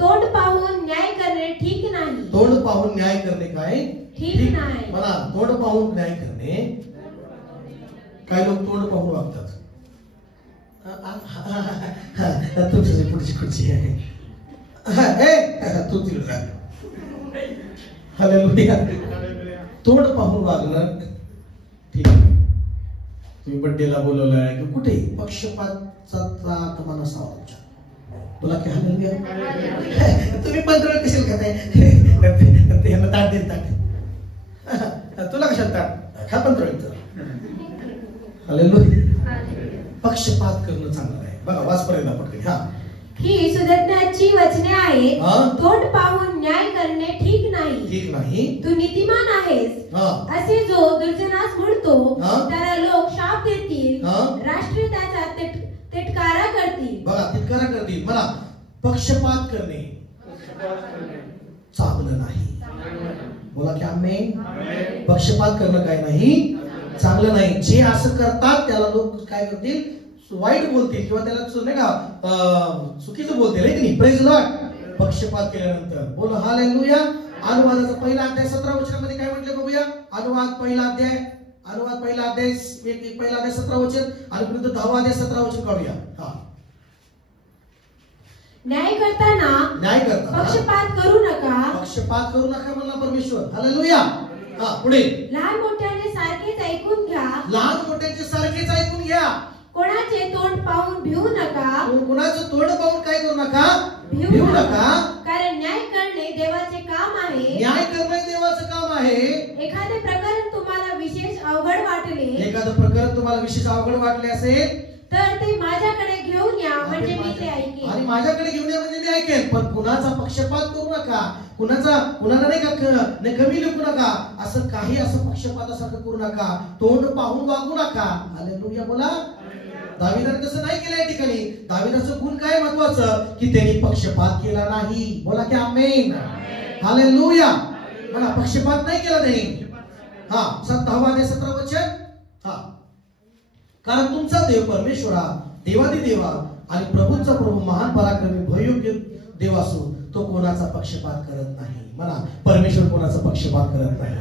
तोंड पाहून न्याय करणे ठीक नाही. तोंड पाहून न्याय करणे काय ठीक नाही. म्हणा. तोंड पाहून न्याय करणे. काही लोक तोंड पाहून वागतात. तुमची पुढची खुर्ची आहे, तू तिकडे जा. हालेलुया. तोंड पाहून वागणं ठीक आहे. तुम्ही बड्डेला बोलवलाय की कुठे पक्षपाताचा तुम्हाला नसावा तुमच्या. बोला की हालेलुया. तुम्ही पंधरवड कशाला खाताय? ताट दे ताट. तुला कशाला ताट? खा पंधरवड. हालेलुया. पक्षपात करणं चांगलं आहे. बघा वाचपर्यंत पटकन. ही सुज्ञाची वचने आहेत. तोंड पाहून न्याय करणे ठीक नाही. ठीक नाही. तू नीतिमान आहेस. असे जो दुर्जनास म्हणतो त्याला लोक शाप देतील, राष्ट्र त्याचा तिटकारा करतील. बघा तिटकारा करतील. मला पक्षपात करणे चांगलं नाही. बोला की आमेन. पक्षपात करणं काय नाही, चांगलं नाही. जे असं करतात त्याला लोक काय करतील, वाईट बोलतील किंवा त्याला नाही का चुकीचं बोलतील. आहे की नाही? Praise Lord. पक्षपात केल्यानंतर बोला हालेलुया. अनुवादाचा पहिला अध्याय 17 वचनामध्ये काय म्हटले बघूया. अनुवाद पहिला अध्याय 17 वचन आणि पुढे 10 अध्याय 17 वचन काढूया. न्याय करताना पक्षपात करू नका. पक्षपात करू नका म्हणला परमेश्वर. हालेलुया. पुढे लहान मोठ्याने सारखेच ऐकून घ्या. लहान मोठ्याचे सारखेच ऐकून घ्या. कोणाचे तोंड पाहून भिवू नका. कोणाचं तोंड पाहून काय करू नका, भिवू नका. कारण न्याय करणे देवाचे काम आहे. न्याय करणे देवाचं काम आहे. एखादे प्रकरण तुम्हाला विशेष अवघड वाटले असेल तर ते माझ्याकडे घेऊन या, म्हणजे मी ते ऐकेन. आणि माझ्याकडे घेऊन या म्हणजे मी ऐकेन. पण कुणाचा पक्षपात करू नका, कुणाला नाही का कमी लेखू नका. असं काही असं पक्षपातासारखं करू नका. तोंड पाहून वागू नका. हालेलुया. बोला दाविदाने तसं नाही केलं. या ठिकाणी दाविदाचं गुण काय महत्वाचं, की त्यांनी पक्षपात केला नाही. बोला की आमेन, हालेलुया. म्हणा पक्षपात नाही केला त्यांनी. हा 10 वचन. हा, कारण तुमचा देव परमेश्वर देवादी देवा आणि प्रभूंचा प्रभू महान पराक्रमी भययोग्य देव असून तो कोणाचा पक्षपात करत नाही. म्हणा परमेश्वर कोणाचा पक्षपात करत नाही.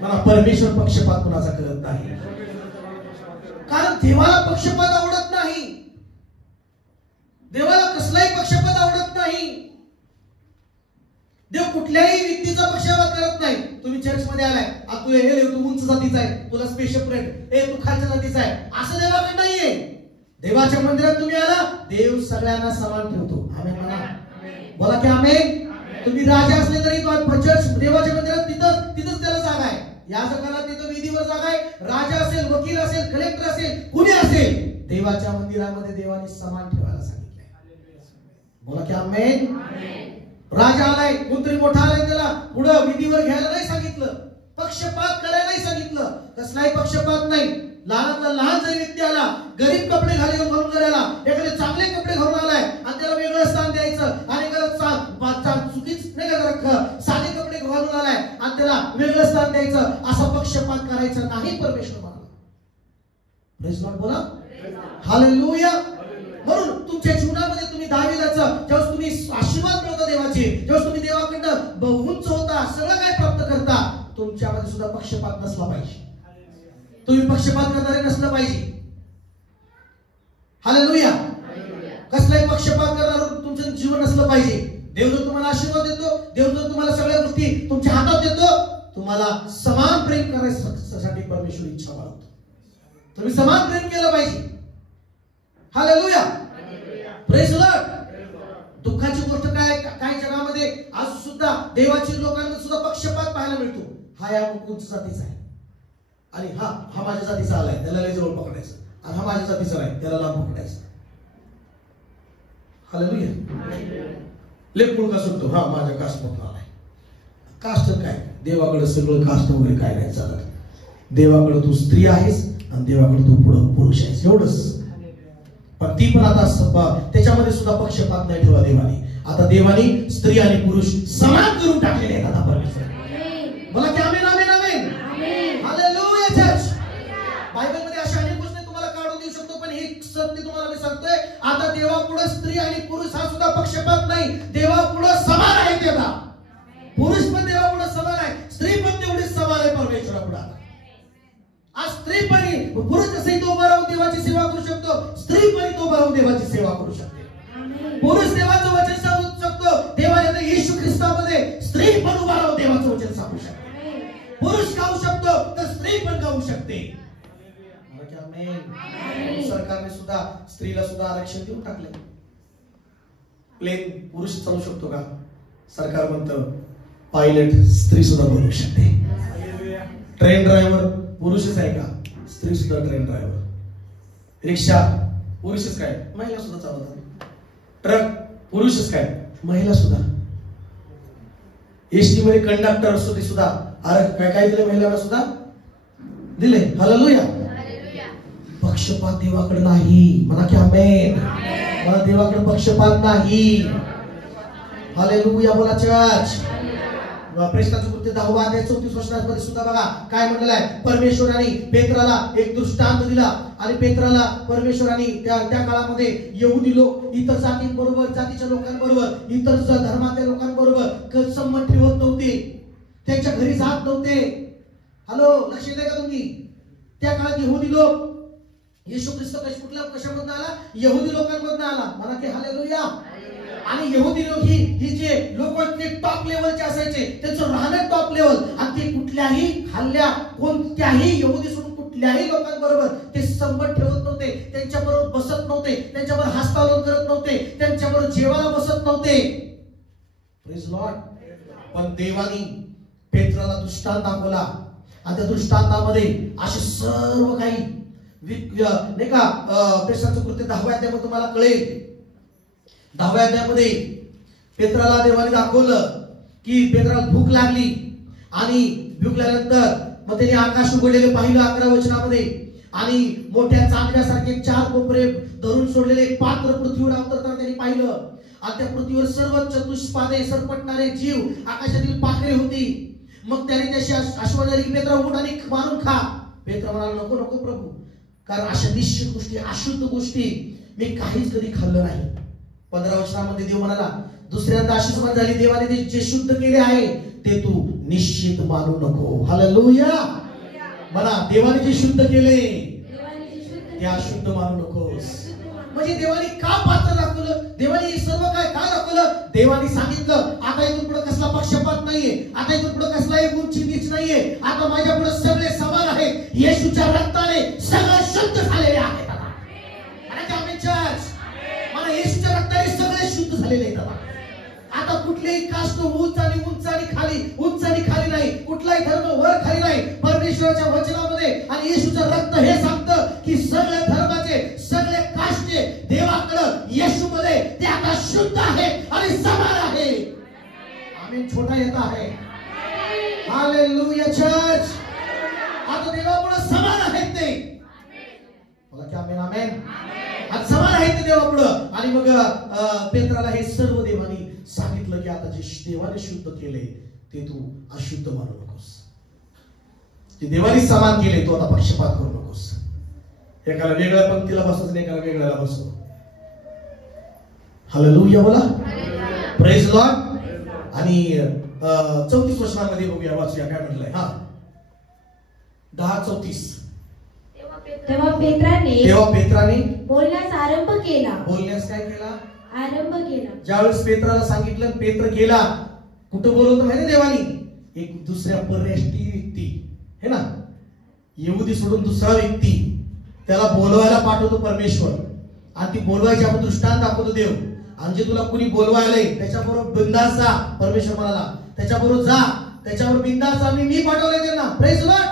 म्हणा परमेश्वर पक्षपात कोणाचा करत नाही. कारण देवाला पक्षपात आवडत नाही. देवाला कसलाही पक्षपात आवडत नाही. देव कुठल्याही व्यक्तीचा पक्षपात करत नाही. तुम्ही चर्च मध्ये आलाय, तू हे तू उंच जातीचा आहे, तुला स्पेशल प्रेड, तू खालच्या जातीचा आहे, असं देवाकडे नाहीये. देवाच्या मंदिरात तुम्ही आला, देव सगळ्यांना समान ठेवतो. आमेन म्हणा, बोला की आमेन. तुम्ही राजा असले तरी चर्च देवाच्या मंदिरात तिथंच त्याला जागा आहे. या जगाला तिथं विधीवर जागा आहे. राजा असेल, वकील असेल, कलेक्टर असेल, कुणी असेल, देवाच्या मंदिरामध्ये देवाने समान ठेवायला सांगितलंय. बोला की आमेन. राजा आलाय, कोणतरी मोठा आलाय, त्याला पुढं विधीवर घ्यायला नाही सांगितलं, पक्षपात करायला नाही सांगितलं. कसलाही पक्षपात नाही. लहानातला लहान जरी व्यक्ती आला, गरीब कपडे घालून जर आला, एखादे चांगले कपडे घालून आलाय आणि त्याला वेगळं स्थान द्यायचं, आणि चुकीच नाही का साधे कपडे घालून आलाय आणि त्याला वेगळं स्थान द्यायचं, असा पक्षपात करायचा नाही परमेश्वर म्हणाला. प्रेज लॉर्ड, बोला हालेलुया. म्हणून तुमच्या जीवनामध्ये तुम्ही दाविदाचं ज्यावेळेस तुम्ही आशीर्वाद मिळवता देवाचे, ज्यावेळेस तुम्ही देवाकडनं उंच होता, सगळं काय प्राप्त करता, तुमच्यामध्ये सुद्धा पक्षपात नसला पाहिजे. तुम्ही पक्षपात करणारे नसलं पाहिजे. हालेलुया. कसलाही पक्षपात करणारं तुमचं जीवन नसलं पाहिजे. देव जर तुम्हाला आशीर्वाद देतो, देव जर तुम्हाला सगळ्या गोष्टी तुमच्या हातात देतो, तुम्हाला समान प्रेम करण्यासाठी परमेश्वर इच्छा बाळगतो. तुम्ही समान प्रेम केलं पाहिजे. हालेलुया. Praise Lord. दुःखाची गोष्ट काय जगामध्ये आज सुद्धा देवाच्या लोकांमध्ये सुद्धा पक्षपात पाहायला मिळतो. हा या उंच जातीचा आहे आणि हा माझ्या जातीचा आलाय, त्याला लय जवळ पकडायचं, आणि हा माझ्या जातीचा आहे, त्याला लांब पकडायचं. हालेलुया. लेखपुळ का सुटतो, हा माझ्या कास्ट मधून आलाय. कास्ट काय, देवाकडे सगळं कास्ट वगैरे काय नाही चालत. देवाकडे तू स्त्री आहेस आणि देवाकडे तू पुरुष आहेस, एवढंच. पण ती पण आता त्याच्यामध्ये सुद्धा पक्षपात नाही ठेवा देवानी. आता देवानी स्त्री आणि पुरुष समान करून टाकलेले आहेत आता परमेश्वर. बोला की amen, amen, amen. Hallelujah church. बायबलमध्ये अशा अनेक गोष्टी तुम्हाला काढून देऊ शकतो, पण ही सत्य तुम्हाला मी सांगतोय, आता देवापुढे स्त्री आणि पुरुष हा सुद्धा पक्षपात नाही. देवापुढे समान आहे. देवा पुरुष पण देवापुढे समान आहे, स्त्री पण तेवढीच समान आहे परमेश्वरापुढे. आज स्त्री पण पुरुष जसे तो उभा राहून देवाची सेवा करू शकतो, स्त्री पण तो उभा राहून देवाची सेवा करू शकते. पुरुष देवाचं वचन सांगू शकतो, देवाने येशू ख्रिस्तामध्ये स्त्री पण उभा राहून देवाचं वचन सांगू शकते. पुरुष गाऊ शकतो तर स्त्री पण गाऊ शकते. सरकारने सुद्धा स्त्रीला सुद्धा आरक्षण देऊन टाकले. प्लेन पुरुष चालू शकतो का? सरकार म्हणतं पायलट स्त्री सुद्धा बनवू शकते. ट्रेन ड्रायव्हर पुरुषच आहे का? स्त्री सुद्धा ट्रेन ड्रायव्हर. रिक्षा पुरुषच काय, महिला सुद्धा चालवतात. ट्रक पुरुषच काय, महिला सुद्धा. एसटी मध्ये कंडक्टर सुद्धा काय दिले, महिलांना सुद्धा दिले. हालेलुया. पक्षपात देवाकडे नाही. म्हणा की आमेन. मला देवाकडे पक्षपात नाही. हालेलुया. बोला चर्च. प्रेषितांचे कृत्य 10:34 वचनामध्ये सुद्धा बघा काय म्हटलेलं आहे. परमेश्वराने पेत्राला एक दृष्टांत दिला, आणि पेत्राला परमेश्वराने त्या काळामध्ये यहुदी लोक इतर जातींबरोबर, जातीच्या लोकांबरोबर, इतर धर्माच्या लोकांबरोबर संबंध ठेवत नव्हते. त्यांच्या घरी जात नव्हते. हॅलो, लक्ष द्या का तुम्ही? त्या काळात यहुदी लोक, येशू ख्रिस्त कशामधून आला? यहुदी लोकांमधून आला. म्हणा की हालेलुया. आणि यहुदी लोक ही जे लोक ते टॉप लेवलचे असायचे, त्यांचं राहणं टॉप लेवल, आणि ते कुठल्याही हल्ल्या कोणत्याही यहुदी सोडून कुठल्याही लोकांबरोबर ते संबंध ठेवत नव्हते. त्यांच्याबरोबर बसत नव्हते, त्यांच्याबरोबर हस्तांदोलन करत नव्हते, त्यांच्याबरोबर जेवायला बसत नव्हते. Praise Lord. पण देवानी पेत्राला दृष्टांत दाखवला, आणि त्या दृष्टांतामध्ये असे सर्व काही नाही का. पेत्राचं कृत्य 10व्या अध्यायामध्ये तुम्हाला कळेल. 10व्या अध्यायामध्ये पेत्राला देवाने दाखवलं की पेत्राला भूक लागली, आणि भूक लागल्यानंतर मग त्याने आकाश उघडलेले पाहिलं 11 वचनामध्ये, आणि मोठ्या चांदण्यासारखे 4 कोपरे धरून सोडलेले एक पात्र पृथ्वीवर अवतरताना त्यांनी पाहिलं. आणि त्या पृथ्वीवर सर्व चतुष्पादे सरपटणारे जीव, आकाशातील पाखरे होती. मग त्याने त्याशी आशीर्वाद दिले की पेत्रा उठ आणि मारून खा. पेत्रा म्हणाला नको नको प्रभू, कारण अशा निश्चित गोष्टी, अशुद्ध गोष्टी मी काहीच कधी खाल्लं नाही. 15 वचनामध्ये देव म्हणाला, दुसऱ्यांदा अशीच म्हण झाली, देवाने ते जे शुद्ध केले आहे ते तू निश्चित मानू नको. हालेलुया. म्हणा, देवाने जे शुद्ध केले ते अशुद्ध मानू नकोस. म्हणजे देवाने का पात्र दाखवलं? देवाने हे सर्व काय दाखवलं? देवाने सांगितलं आता इथून पुढे कसला पक्षपात नाहीये, आता इथून पुढे कसलाही गुंची नीच नाहीये, आता माझ्या पुढे सगळे समान आहे. येशूच्या रक्ताने सगळं शुद्ध झालेले आहे. मला येशूच्या रक्ताने सगळे शुद्ध झालेले आहेत. आता कुठलेही कास्ट उंच आणि खाली, उंच आणि खाली नाही, कुठलाही धर्म वर खाली नाही. परमेश्वराच्या वचनामध्ये आणि येशूचं रक्त हे सांगतं की सगळे धर्माचे, सगळे कास्टचे देवाकडे येशूमध्ये ते आता शुद्ध आहे आणि समान आहे. आमीन. छोटा येत आहे. Hallelujah church. आता देवापुढे समान आहेत ते. बोला की आमेन. आमेन. आज समान आहेत ते देवापुढं. आणि मग पेत्राला हे सर्व देवानी सांगितलं की आता जे देवाने शुद्ध केले ते तू अशुद्ध मानू नकोस. जे देवाने समान केले तो आता पक्षपात करू नकोस. एकाला वेगळ्या पंक्तीला बसवस आणि एकाला वेगळ्याला बसव. हालेलुया. बोला प्रेज लॉर्ड. आणि 34 वचनामध्ये बघूया, वाचूया काय म्हटलंय. 10:34. तेव्हा पेत्राने बोलण्यास आरंभ केला. बोलण्यास काय केला? आरंभ केला. ज्यावेळेस पेत्राला सांगितलं, पेत्र गेला. कुठं बोलवतो माहिती देवानी? एक दुसऱ्या परराष्ट्रीय व्यक्ती है ना, यहुदी सोडून दुसरा व्यक्ती त्याला बोलवायला पाठवतो परमेश्वर. आणि ती बोलवायची आपण दृष्टांत दाखवतो देव. आणि जे तुला कुणी बोलवायलंय त्याच्याबरोबर बिंदास जा. परमेश्वर म्हणाला त्याच्याबरोबर जा, त्याच्यावर बिंदास जा, मी पाठवलंय त्यांना. Praise Lord.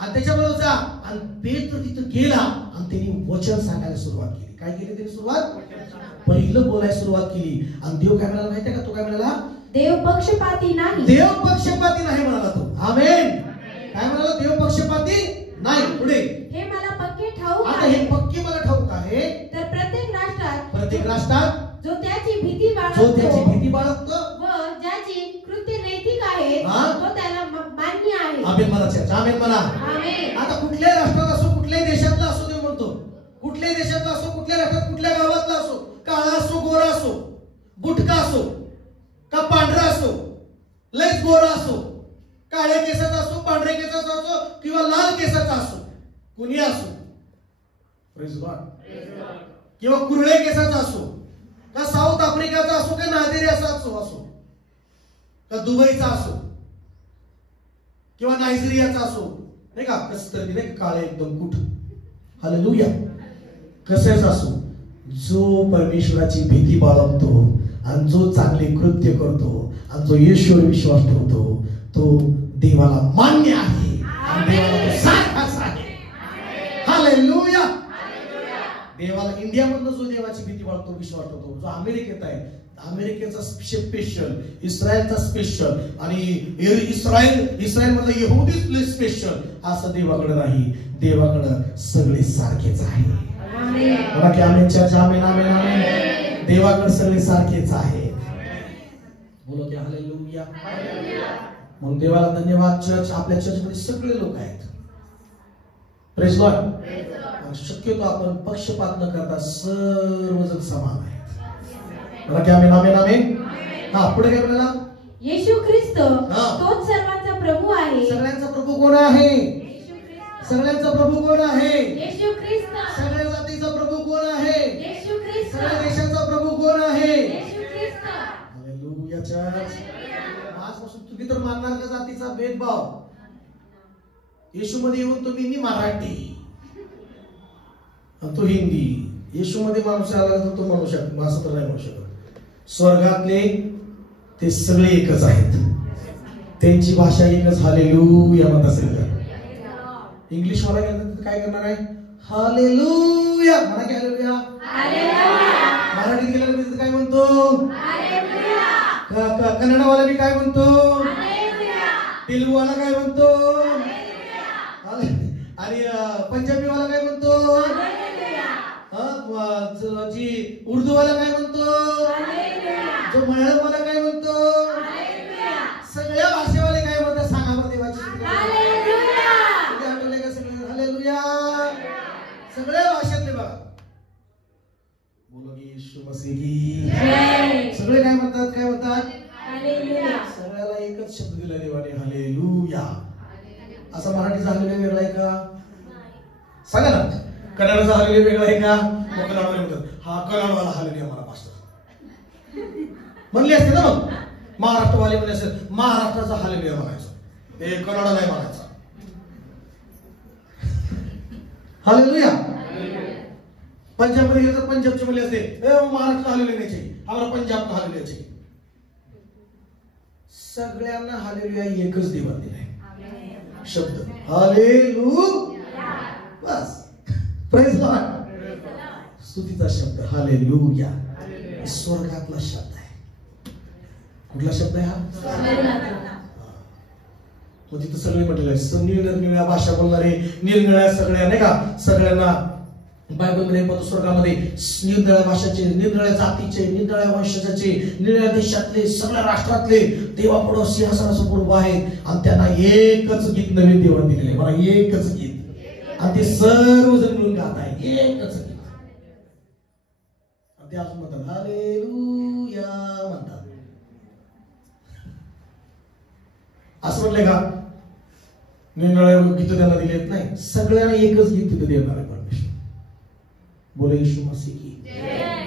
आणि त्याच्याबरोबर जा. आणि पेत्र तिथं गेला आणि त्यांनी वचन सांगायला सुरुवात केली. काय केली त्यांनी सुरुवात? पहिलं बोलायला सुरुवात केली. आणि देव काय म्हणाला माहितीये का? तो काय म्हणाला? देव पक्षपाती नाही. देव पक्षपाती नाही म्हणाला तो. आमेन. काय म्हणाला? देव पक्षपाती नाही. पुढे हे मला पक्के ठाऊक आता आहे. हे पक्के मला ठाऊक आहे. तर प्रत्येक राष्ट्रात जो त्याची भीती बाळगतो व ज्याची कृत्य नैतिक आहे तो त्याला मान्य आहे. आमेन म्हणा चर्च. आमेन म्हणा. आमेन. आता कुठल्याही राष्ट्रात असो, कुठल्याही देशातला असो, देव म्हणतो कुठल्याही देशातला असो, कुठल्या राष्ट्रात, कुठल्या गावातला असो, काळा असो, गोरा असो, बुटका असो का पांढरा असो, लयच गोरा असो, काळ्या केसाचा असो, पांढऱ्या केसाचा असो किंवा लाल केसाचा असो, कुणी असो, प्रेज गॉड, किंवा कुरळे केसाचा असो का साऊथ आफ्रिकाचा असो का नायजेरियाचा असो का दुबईचा असो किंवा नायजेरियाचा असो, नाही का, कसं तरी नाही का काळे एकदम कुठ. हालेलुया. कसेच असो, जो परमेश्वराची भीती बाळगतो आणि जो चांगले कृत्य करतो आणि जो येशूवर विश्वास ठेवतो तो देवाला मान्य आहे आणि देवाला तो सारखाच आहे. हालेलुया. देवाला इंडियामधनं जो देवाची भीती बाळगतो, विश्वास ठेवतो, जो अमेरिकेत आहे, अमेरिकेचा स्पेशल, इस्रायलचा स्पेशल आणि इस्रायल मधला यहुदी स्पेशल, असं देवाकडे नाही. देवाकडे सगळे सारखेच आहे. बघा की आमेन चर्च. आमेन. आमेन. आमेन. देवाकडे सगळे सारखेच आहे. बोलो की हालेलुया. मग देवाला धन्यवाद. चर्च, आपल्या चर्चमध्ये सगळे लोक आहेत. Praise Lord. शक्यतो आपण पक्षपात न करता सर्वजण समान आहेत. बघा की आमेन. आमेन. आमेन. पुढे काय म्हणाला? येशू ख्रिस्त तोच सर्वांचा प्रभू आहे. सगळ्यांचा प्रभू कोण आहे? सगळ्यांचा प्रभू कोण आहे? येशू ख्रिस्त. सगळ्या जातीचा प्रभू कोण आहे? येशू ख्रिस्त. सगळ्या देशाचा प्रभू कोण आहे? येशू ख्रिस्त. Hallelujah church. आजपासून तुम्ही तर मानणार का जातीचा भेदभाव? येशू मध्ये येऊन तुम्ही मी मराठी, तो हिंदी, येशू मध्ये माणूस आला तर तो म्हणू शकतो, असं तर नाही म्हणू शकत. स्वर्गातले ते सगळे एकच आहेत, त्यांची भाषा एकच. हालेलुया म्हणत असेल तर इंग्लिश वाला गेला तर काय करणार आहे? हालेलुया म्हणा की हालेलुया. मराठीत गेला तर काय म्हणतो? कन्नडवाला बी काय म्हणतो? तेलुगूवाला काय म्हणतो? आणि पंजाबी वाला काय म्हणतो? जी उर्दू वाला काय म्हणतो? जो मल्याळम वाला काय म्हणतो? सगळ्या भाषेवाले काय म्हणतात सांगा बरं देवाची आठवले का सगळे? हालेलुया. सगळ्या भाषेतले बघा बोलो की यीशु मसीह की सगळे काय म्हणतात? काय म्हणतात? सगळ्याला एकच शब्द दिला देवाने, हालेलुया. असा मराठीचा हालेलुया वेगळा आहे का? सांगा ना. कन्नडचा हालेलुया वेगळा आहे का? मग कन्नडवाले म्हणतात हा कन्नडवाला हालेलुया मला पास्टर म्हणले असते ना. मग महाराष्ट्रवाले म्हणले असेल महाराष्ट्राचा हालेलुया म्हणायचं, ते कन्नड नाही म्हणायचा. हालेलुया. पंजाब मध्ये गेलं तर पंजाबचे म्हणले असते महाराष्ट्र हालेलुया नाही चाहिए, हमारा पंजाब का हालेलुया चाहिए. सगळ्यांना हालेलुया एकच देवा दिलाय शब्द, हालेलुया. बस प्रेज लॉर्ड. स्तुतीचा शब्द हालेलुया स्वर्गातला शब्द आहे. कुठला शब्द आहे हा? मग तिथं सगळे म्हटलेलं आहे निरनिराळ्या भाषा बोलणारे, निरनिराळ्या सगळ्या नाही का, सगळ्यांना बायबलमध्ये म्हणतो स्वर्गामध्ये निरनिराळ्या भाषाचे, निरनिराळ्या जातीचे, निरनिराळ्या वंशाचे, निरनिराळ्या देशातले, सगळ्या राष्ट्रातले देवापुढं सिंहासनासमोर उभा आहेत आणि त्यांना एकच गीत नवीन देवाने दिलेले. मला एकच गीत आणि ते सर्वजण मिळून गात आहे एकच गीत. ते अजून म्हणतात हालेलुया म्हणतात. असं म्हटलंय का निरनिराळे गीत त्यांना दिलेत? नाही, सगळ्यांना एकच गीत तिथे देणार आहे परमेश्वर. बोले यीशु मसीह की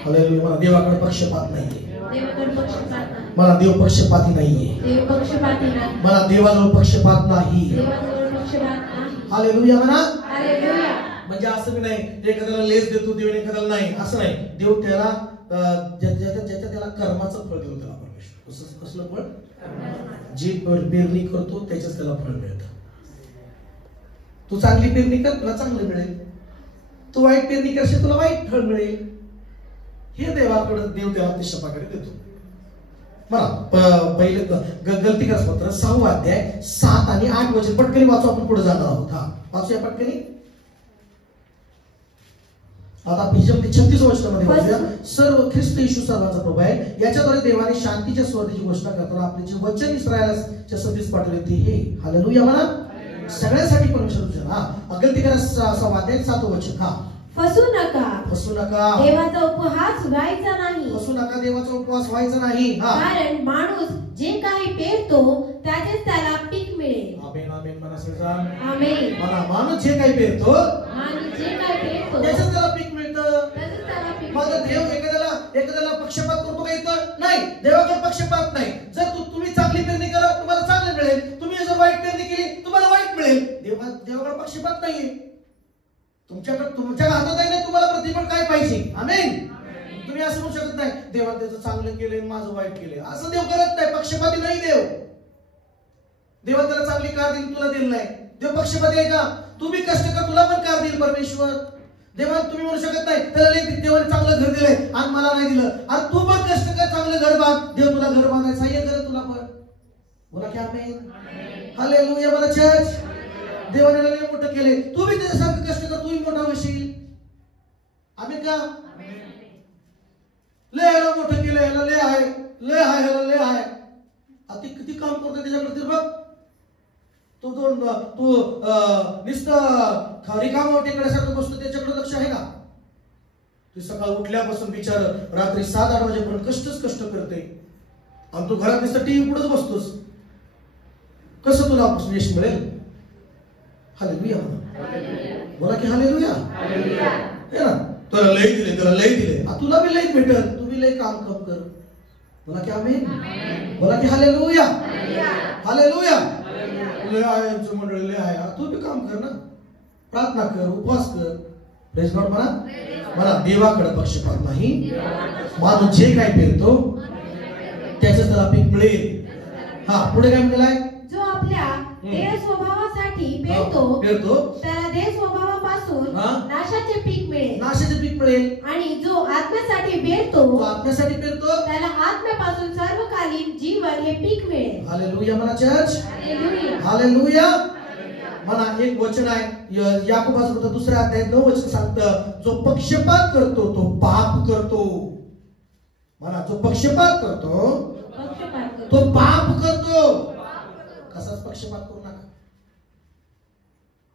हालेलुया. मला देवाकडे पक्षपात नाहीये, मला देव पक्षपाती नाहीये, मला देवाजवळ पक्षपात नाही. हालेलुया म्हणा. म्हणजे असं मी नाही एखाद्याला लेस देतो देव एखाद्याला नाही, असं नाही. देव त्याला ज्याच्या त्याला कर्माचं फळ देतो त्याला परमेश्वर. कसलं फळ? जे पेरणी करतो त्याच्याच त्याला फळ मिळतं. तू चांगली पेरणी कर तुला चांगलं मिळेल, तू वाईट पेरणी करशील तुला वाईट फळ मिळेल. हे देवाकडे देव त्याला ते शपाकडे देतो. मला पहिले गलतीकर पत्र 6 अध्याय 7 आणि 8 वचन पटकनी वाचू, आपण पुढे जाणार आहोत. हा वाचूया पटकनी. आता 36 वचनामध्ये वाचूया. सर्व ख्रिस्त येशू सर्वांचा प्रभू आहे, याच्याद्वारे देवाने शांतीच्या स्वराची घोषणा करताना आपले जे वचन इस्रायलाच्या सतीस पाठवले ते हे. हालेलुया म्हणा. सगळ्यासाठी परमेश्वर तुझ्या. हा गलतीकर 6 अध्याय 7 वचन. हा फसू नका, फसू नका, देवाचा उपहास व्हायचा नाही. फसू नका, देवाचा उपवास व्हायचा नाही. कारण माणूस जे काही पेरतो त्याचेच त्याला पीक मिळेल. आमेन आमेन म्हणा सगळ्यांना. आमेन म्हणा. माणूस जे काही पेरतो माणूस जे काही पेरतो त्याचेच त्याला पीक मिळतं. त्याचेच त्याला पीक मग देव एखाद्याला पक्षपात करतो का? इथं नाही, देवाकडे पक्षपात नाही. जर तुम्ही चांगली पेरणी करा तुम्हाला चांगले मिळेल, तुम्ही जर वाईट पेरणी केली तुम्हाला वाईट मिळेल. देवाकडे पक्षपात नाहीये. तुमच्या हातात आहे ना तुम्हाला प्रतिफळ काय पाहिजे. आमेन. तुम्ही असं म्हणू शकत नाही देवाने त्याचं चांगलं केलंय माझं वाईट केलंय, असं देव करत नाही. पक्षपाती नाही देव. देवाने त्याला चांगली कार दिली तुला दिली नाही. देव पक्षपाती आहे का? तुम्ही कष्ट कर तुला पण कार देईल परमेश्वर. देवाने तुम्ही म्हणू शकत नाही त्याला देवाने चांगलं घर दिलंय आणि मला नाही दिलं, आणि तू पण कष्ट कर चांगलं घर बांध, देव तुला घर बांधायचं सहाय्य करत तुला पण. बोला की आमेन. हालेलुया मला चर्च. देवाने लय मोठं केले, तू बी त्याच्यासारखं कष्ट कर, तूही मोठा होशील. आमेन का? लय मोठं केलं, ह्याला लय आहे, लय आहे, ह्याला लय आहे. आता किती काम करतो त्याच्याकडे बघ. तू नुसतं रिकामा टेकड्यासारखं बसतो, त्याच्याकडे लक्ष आहे का? तू सकाळ उठल्यापासून बिचार रात्री 7-8 वाजेपर्यंत कष्ट करते आणि तू घरात नुसतं टीव्ही पुढेच बसतोस. कसं तुला यश मिळेल? हालेलुया म्हणा. बोला की हालेलुया. हे ना, तुला लय दिले, त्याला लय दिले, तुला बी लय भेटल, तू बी लय काम कर. बोला की आमेन. बोला की हालेलुया. हालेलुया. लय आहे मंडळी, लय आहे, तू बी काम कर ना, प्रार्थना कर, उपवास कर. प्रेज गॉड म्हणा. मला देवाकडे पक्षपात नाही. माणूस जे काय पेरतो त्याचं त्याला पीक मिळेल. हा पुढे काय म्हटलंय? जो आपल्या देह स्वभावासाठी पेरतो त्याला देह स्वभावापासून नाशाचे पीक मिळेल. नाशाचे पीक मिळेल. आणि जो आत्म्यासाठी पेरतो त्याला आत्म्यापासून सर्वकालीन जीवन हे पीक मिळेल. हालेलुया म्हणा चर्च. हालेलुया. हालेलुया. म्हणा एक वचन आहे याकोबाचं पत्र 2 अध्याय 9 वचन सांगतं, जो पक्षपात करतो तो पाप करतो. म्हणा, जो पक्षपात करतो तो पाप करतो. कसाच पक्षपात करू नका.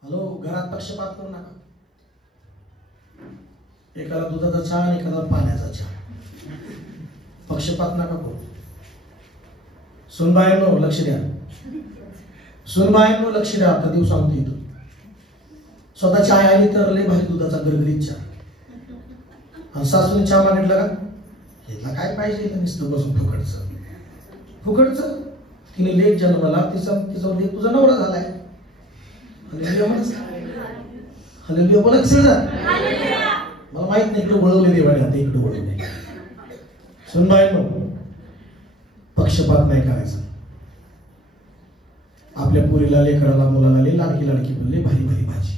हॅलो, घरात पक्षपात करू नका. एकाला दुधाचा चहा आणि एकाला पाण्याचा चहा. पक्षपात नका करू. सुनबाईंनो लक्ष द्या. सुनबाईंनो लक्ष द्या. आता दिवस सांगतो इथं. स्वतः चहा आली तर लय भारी दुधाचा गरगरीत चहा. आणि सासूने चहा मागितला का, याला काय पाहिजे इथं नुसतं बसून फुकटचं फुकटचं. तिने लेख जन्माला, तिचा लेख तुझा नवरा झालाय. हालेलुया बोला की सगळं. मला माहित नाही इकडे वळवले देवाने, आता इकडे वळवले. सुनबाईंनो, पक्षपात नाही करायचा. आपल्या पुरीला, लेकराला, मुलाला लाडकी लाडकी बोलले, भारी भारी भाजी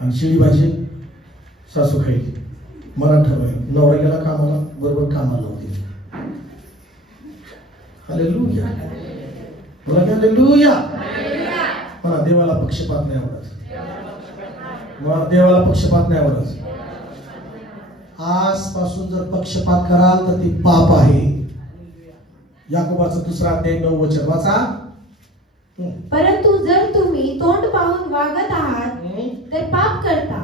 आणि शिळी भाजी सासू खायची. मला ठरवायला नवरा गेला कामाला, बरोबर कामाला लावते. हालेलुया बोला की हालेलुया. मला देवाला पक्षपात नाही आवडत. मला देवाला पक्षपात नाही आवडत. आजपासून जर पक्षपात कराल तर ते पाप आहे. याकोबाचं 2 अध्याय 9 वचन वाचा. परंतु जर तुम्ही तोंड पाहून वागत आहात तर पाप करता.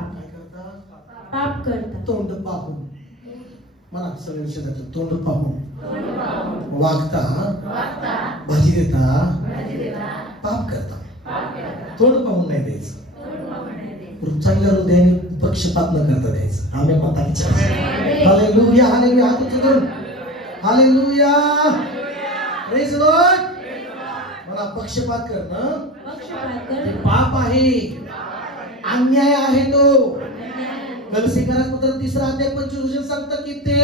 पाप करता. तोंड पाहून मला सगळं शेताचं तोंड पाहून वागता, भाजी देता, पाप करता. तोंड पाहून नाही द्यायचं. चांगल्या हृदयाने पक्षपात न करता द्यायचं. आम्ही म्हणता की हालेलुया हालेलुया. हात उंच करून हालेलुया प्रेज लॉर्ड. मला पक्षपात करणं ते पाप आहे, अन्याय आहे. तो गलसीकरात पत्र 3 अध्याय 25 वचन सांगतं की ते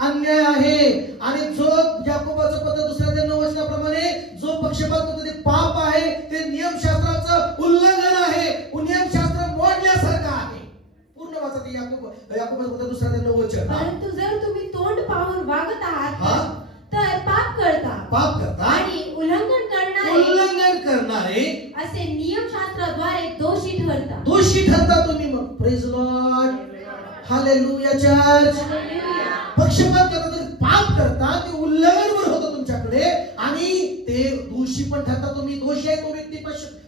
अन्याय आहे. आणि जो याकोबाचं पत्र 2 अध्याय 9 वचनाप्रमाणे जो पक्षपात करतो ते पाप आहे. ते नियमशास्त्राचं उल्लंघन आहे. नियमशास्त्र मोडल्यासारखं आहे. पूर्ण वाचा ते याकोबाचं पत्र 2 अध्याय 9 वचन. परंतु जर तुम्ही तोंड पाहून वागत आहात तर पाप करता आणि उल्लंघन करणारे असे नियमशास्त्राद्वारे दोषी ठरता तुम्ही. मग प्रेज लॉर्ड हालेलुया चर्च. पक्षपात करता तुम्ही, पाप करता, ते उल्लंघन होतं तुमच्याकडे आणि ते दोषी पण ठरता तुम्ही. दोषी आहे तो व्यक्ती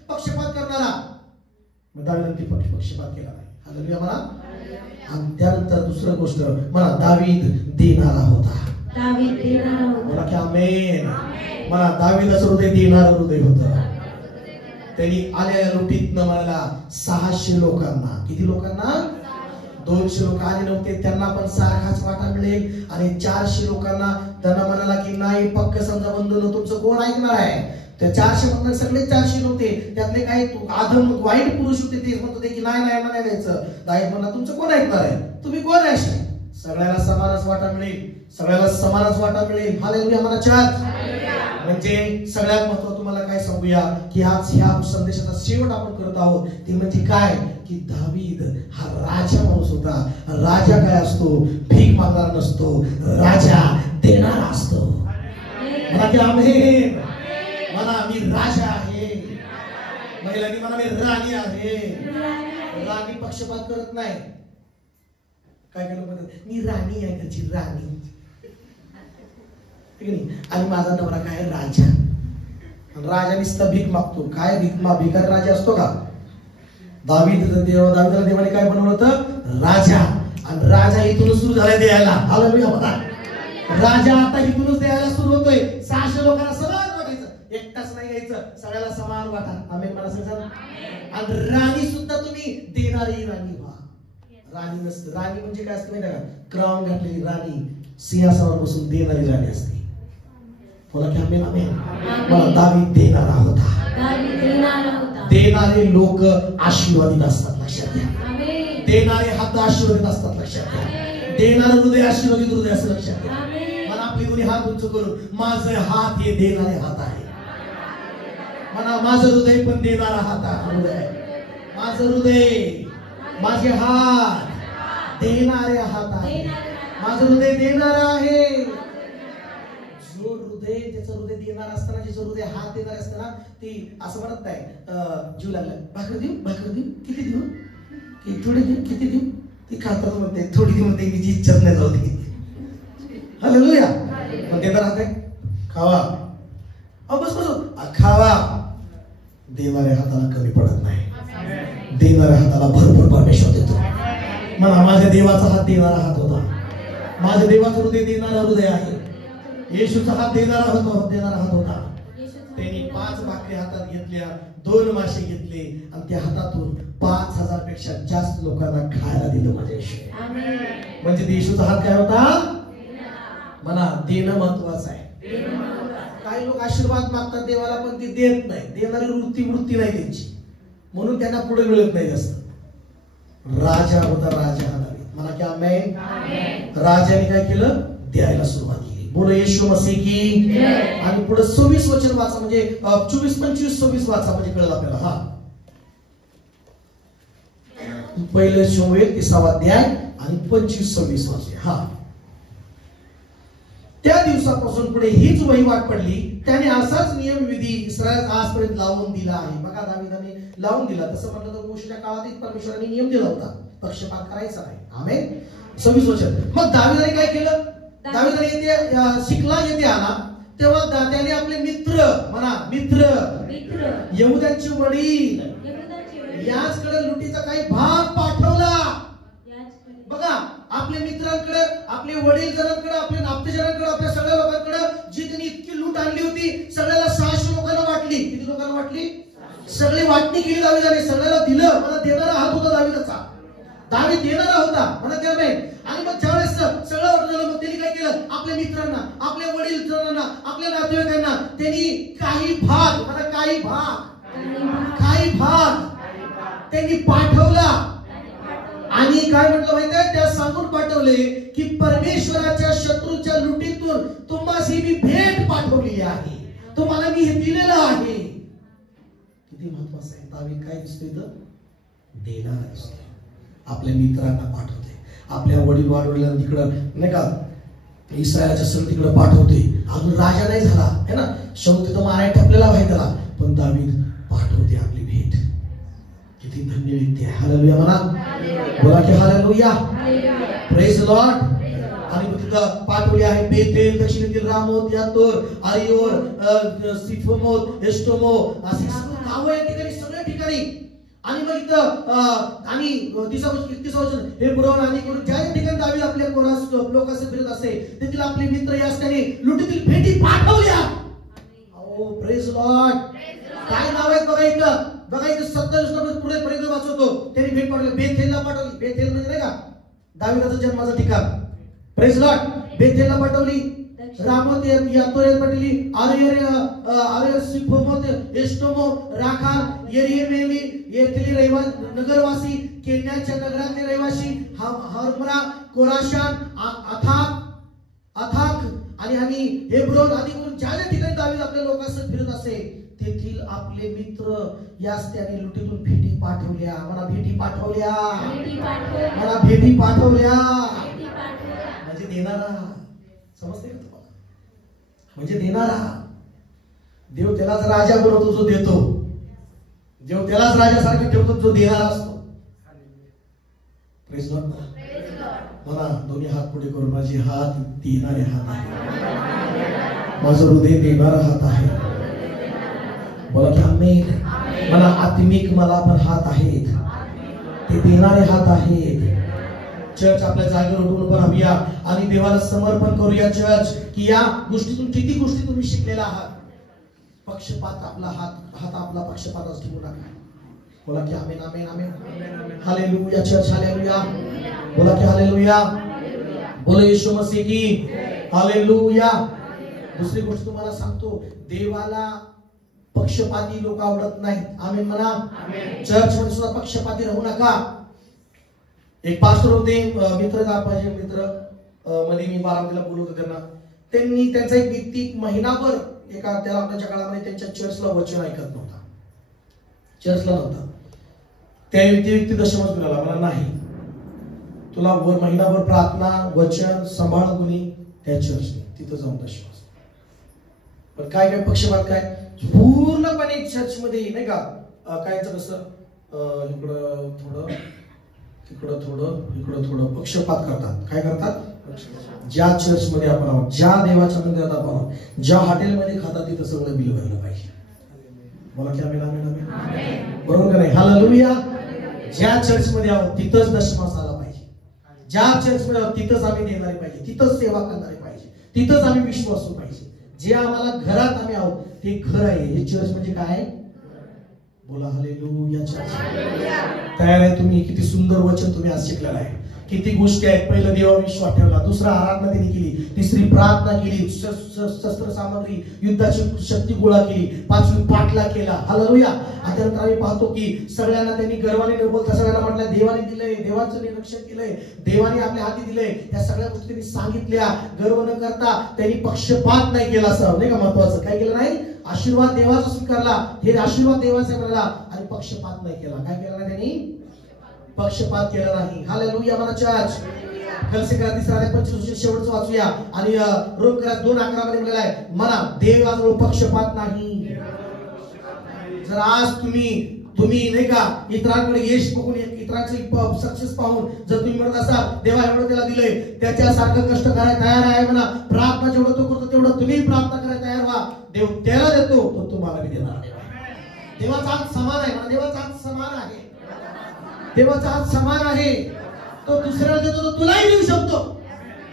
पक्षपात करणारा. मग दावीदाने पक्षपात केला नाही. हालेलुया म्हणा. आणि त्यानंतर दुसरी गोष्ट म्हणा, दावीद देणारा होता. मला की आमेन. मला दावीदाचं हृदय देणारं हृदय होतं. त्यांनी आलेल्या लुटीतनं म्हणाला 600 लोकांना, किती लोकांना, 200 लोक आले नव्हते, त्यांना पण सारखाच वाटा मिळेल. आणि 400 लोकांना त्यांना म्हणाला की नाही, पक्क समजा बंधन तुमचं कोण ऐकणार आहे. त्या 400 मधले सगळे 400 नव्हते, त्यातले काही आधम वाईट पुरुष होते. ते म्हणत होते की नाही नाही द्यायचं. दावीद म्हणला तुमचं कोण ऐकणार आहे, तुम्ही कोण आहे. सगळ्याला समानच वाटा मिळेल, सगळ्याला समानच वाटा मिळेल. हालेलुया म्हणा चर्च. म्हणजे सगळ्यात महत्त्वाचं तुम्हाला काय सांगूया की आज ह्या संदेशाचा शेवट आपण करत आहोत. ते म्हणजे काय की दावीद हा राजा माणूस होता. राजा काय असतो, भीक मागणारा नसतो, राजा देणारा असतो. म्हणा की आमेन. म्हणा मी राजा आहे. महिलांनी म्हणा मी राणी आहे. राणी पक्षपात करत नाही. काय केलं म्हणतात, मी राणी आहे, त्याची राणी. आणि माझा नवरा काय राजा. राजा नुसता भीक मागतो. काय भिकारी राजा असतो का. दावीदाला देवाने काय बनवलं होतं, राजा. आणि राजा इथूनच सुरू झालाय द्यायला. हालेलुया म्हणा. राजा आता इथूनच द्यायला सुरू होतोय. 600 लोकांना समान वाटायचं, एकटाच नाही घ्यायचं, सगळ्याला समान वाटा. आमेन म्हणा सगळं. आणि राणी सुद्धा तुम्ही देणारी राणी व्हा. राणी नसते. राणी म्हणजे काय असते माहिती का, क्राउन घातलेली राणी, सिंहासनावर बसून देणारी राणी असते. बोला की आमेन आमेन. मला दावीद देणारा होता. देणारे लोक आशीर्वादित असतात, लक्षात घ्या. देणारे हात आशीर्वादित असतात, लक्षात घ्या. देणारे हृदय आशीर्वादित हृदय असं लक्षात घ्या. मला आपली दोन्ही हात उंच करून, माझे हात हे देणारे हात आहे. म्हणा माझं हृदय पण देणारा हात आहे. माझं हृदय, माझे हात देणारे हात आहे. माझं हृदय देणारा आहे. जो हृदय त्याचं हृदय देणार असताना, ज्याचं हृदय हात देणार असताना, ती असं म्हणत नाही जीव लागला भाकर देऊ किती देऊ, थोडी देऊ, किती देऊ, ती खातात म्हणते थोडी देऊ म्हणते, तिची इच्छाच नाही जाऊ दे. हालेलुया. मग देणार हात आहे खावा, बस खावा. देणाऱ्या हाताला कमी पडत नाही, देणाऱ्या हाताला भरपूर परमेश्वर देतो. मला माझ्या देवाचा हात देणारा हात होता, माझ्या देवाचं हृदय देणारा हृदय आहे. येशूचा हात देणारा हात होता. त्यांनी 5 भाकरी हातात घेतल्या, 2 मासे घेतले आणि त्या हातातून 5000 पेक्षा जास्त लोकांना खायला दिलं माझ्या येशू. म्हणजे येशूचा हात काय होता? म्हणा देणं महत्वाचं आहे. काही लोक आशीर्वाद मागतात देवाला पण ते देत नाही, देणारी वृत्ती नाही त्यांची, म्हणून त्यांना पुढे मिळत नाही जास्त. राजा होता, राजा हा दावीद. मला क्या आमेन. राजाने काय केलं? द्यायला सुरुवात केली. बोलो येशू मसीह की. आणि पुढे 26 वचन वाचा, म्हणजे 24, 25, 26 वाचा, म्हणजे कळलं आपल्याला. हा पहिले शमूएल 3वा अध्याय आणि 25, 26 वाचूया. हा त्या दिवसापासून पुढे हीच वहिवाट पडली. त्याने असाच नियम विधी इस्रायल आजपर्यंत लावून दिला आहे. बघा दावीदाने लावून दिला. तसं म्हटलं तर मोशेच्या काळातच परमेश्वराने नियम दिला होता, पक्षपात करायचा नाही. आमेन. 26 वचन. मग दावीदाने काय केलं? दावीदाने येथे शिकला येथे आला तेव्हा त्याने आपले मित्र, म्हणा मित्र, यहूद्यांचे वडील याचकडे लुटीचा काही भाग पाठवला. बघा आपल्या मित्रांकडे, आपले वडील जणांकडे, आपल्या नातेजनांकडे, आपल्या सगळ्या लोकांकडे जी त्यांनी इतकी लूट आणली होती, सगळ्याला 600 लोकांना वाटली. किती लोकांना वाटली? सगळी वाटणी केली दावीदाने, सगळ्याला दिलं. मला देणारा हात होता दावीदाचा, दावीद देणारा होता. म्हणा त्या नाही. आणि मग ज्यावेळेस सगळं वाटलं झालं, मग त्यांनी काय केलं? आपल्या मित्रांना, आपल्या वडील जणांना, आपल्या नातेवाईकांना त्यांनी काही भाग, म्हणा काही भाग त्यांनी पाठवला. आणि काय म्हटलं माहितीये? त्या सांगून पाठवले की परमेश्वराच्या शत्रूच्या लुटीतून तुम्हासी मी भेट पाठवली आहे, तुम्हाला मी हे दिलेलं आहे. किती महत्वाचं आहे. दावीद काय दिसतोय? तर देणारा दिसतोय. आपल्या मित्रांना पाठवते, आपल्या वडील वाढवलेल्या तिकडं नाही का इस्रायलच्या सण तिकडे पाठवते. अजून राजा नाही झाला है ना, शेवटी तर माराय ठपलेला आहे त्याला, पण दावीद पाठवते आपली भेट. किती धन्य व्यक्ती आहे. हालेलुया म्हणा. बोला की हालेलुया. Praise Lord. आणि मग तिथं पाठवली आहे बेतेल, दक्षिणेतील रामोत, यातोर, आरियोर, सिफोमोत, एस्टोमो, अशी गावं आहेत ठिकाणी, सगळ्या ठिकाणी. आणि मग इथं आणि 31 वचन हेब्रोन आणि ज्या ठिकाणी दावीद आपल्या लोकांचे फिरत असे तेथील आपले मित्र या ठिकाणी लुटीतील भेटी पाठवल्या. ओ प्रेज लॉर्ड. काय नाव आहेत बघा इथं, बघा इथं 27 पुढे पर्यंत वाचवतो. त्यांनी भेट पाठवली, बेथेलला पाठवली. बेथेल म्हणजे नाही का दावीदाचा जन्माचं ठिकाण. Praise Lord. बेथेलला पाठवली, रामोत यातोर पाठवली, आरियोर, सिफोमोत, एस्टोमो, राखार, येरीमेली येथील रहिवासी, नगरवासी, केन्याच्या नगरातले रहिवासी, हर्मरा, कोराशान, अथाक आणि हेब्रोन आदी ज्या ठिकाणी दावीद आपल्या लोकांसह फिरत असे तेथील आपले मित्र यास त्याने लुटीतून भेटी पाठवल्या. मला भेटी पाठवल्या, मला भेटी पाठवल्या. म्हणजे देणारा. समजते का तुम्हाला? म्हणजे देणारा. देव त्यालाच राजा बनवतो जो देतो. देव त्यालाच राजासारखं ठेवतो जो देणारा असतो. Praise Lord. मला दोन्ही हात पुढे करून, माझे हात देणारे हात आहे, माझं हृदय देणारा हात आहे. बोला की आमेन. मला आत्मिक मला पण हात आहेत, ते देणारे हात आहेत. चर्च आपल्या जागेवर उठून उभं राहूया आणि देवाला समर्पण करूया चर्च, की या गोष्टीतून किती गोष्टी तुम्ही शिकलेला आहात. पक्षपात आपला हात आपला पक्षपातच ठेवू नका. बोला की amen amen amen. Hallelujah church. Hallelujah. बोला की हालेलुया. बोला येशू मसीह की. हालेलुया. दुसरी गोष्ट तुम्हाला सांगतो, देवाला पक्षपाती लोक आवडत नाहीत. आमेन म्हणा. चर्च मध्ये सुद्धा पक्षपाती राहू नका. एक पास्टर होते, मित्र मध्ये मी बारामतीला बोलवतो त्यांनी त्यांचा एक व्यक्ती महिनाभर एका त्या लॉकडाऊनच्या काळामध्ये त्यांच्या चर्चला वचन ऐकत नव्हता, चर्चला नव्हता. त्या व्यक्ती दशमच मिळाला. मला नाही, तुला महिनाभर प्रार्थना वचन सांभाळ गुणी त्या चर्चने, तिथं जाऊन दशमच. पण काय काय पक्षपात काय पूर्णपणे चर्च मध्ये नाही का कायचं कसं इकडं थोडं इकडं थोडं पक्षपात करतात. काय करतात? ज्या चर्च मध्ये आपण आहोत, ज्या देवाच्या मंदिरात आपण आहोत, ज्या हॉटेलमध्ये खातात तिथं सगळं बिल भरलं पाहिजे. बोला की आमेन आमेन आमेन. बरोबर का नाही? हालेलुया. ज्या चर्च मध्ये आहोत तिथंच दशमास आला पाहिजे. ज्या चर्च मध्ये आहोत तिथंच आम्ही देणारे पाहिजे, तिथंच सेवा करणारे पाहिजे, तिथंच आम्ही विश्वासू पाहिजे. जे आम्हाला घरात आम्ही आहोत ते घर आहे. हे चर्च म्हणजे काय? बोला हालेलुया. चर्च तयार आहे तुम्ही? किती सुंदर वचन तुम्ही आज शिकलेलं आहे. किती गोष्टी आहेत. पहिलं देवावर विश्वास ठेवला, दुसरा आराधना त्यांनी केली, तिसरी प्रार्थना केली, शस्त्र सामग्री युद्धाची शक्ती गोळा केली, पाचवी पाठला केला. हालेलुया. आता नंतर आम्ही पाहतो की सगळ्यांना त्यांनी गर्वाने न बोलता सगळ्यांना म्हटलं देवाने दिलंय, देवाचं निरीक्षण केलंय, देवाने आपल्या हाती दिलंय. या सगळ्या गोष्टी त्यांनी सांगितल्या. गर्व न करता त्यांनी पक्षपात नाही केला. असं नाही का महत्वाचं? काय केलं नाही? आशीर्वाद देवाचा स्वीकारला, हे आशीर्वाद देवाचा मिळाला आणि पक्षपात नाही केला. काय केलं नाही त्यांनी? पक्षपात केला नाही. हालेलुया. मला चर्च कलसिकरा 3:25 शेवटचं वाचूया आणि रोमकरा 2:11 मध्ये म्हटलेलं आहे म्हणा देवाजवळ पक्षपात नाही. जर आज तुम्ही नाही का इतरांकडे यश बघून इतरांचे सक्सेस पाहून जर तुम्ही म्हणत असाल देवा एवढं त्याला दिलंय त्याच्यासारखं कष्ट करायला तयार आहे म्हणा, प्रार्थना जेवढं तो करतो तेवढं तुम्ही प्रार्थना करायला तयार व्हा, देव त्याला देतो तो तुम्हाला बी देणार. देवाचा हात समान आहे म्हणा, देवाचा हात समान आहे, देवाचा हात समान आहे. तो दुसऱ्याला देतो तो तुलाही देऊ शकतो.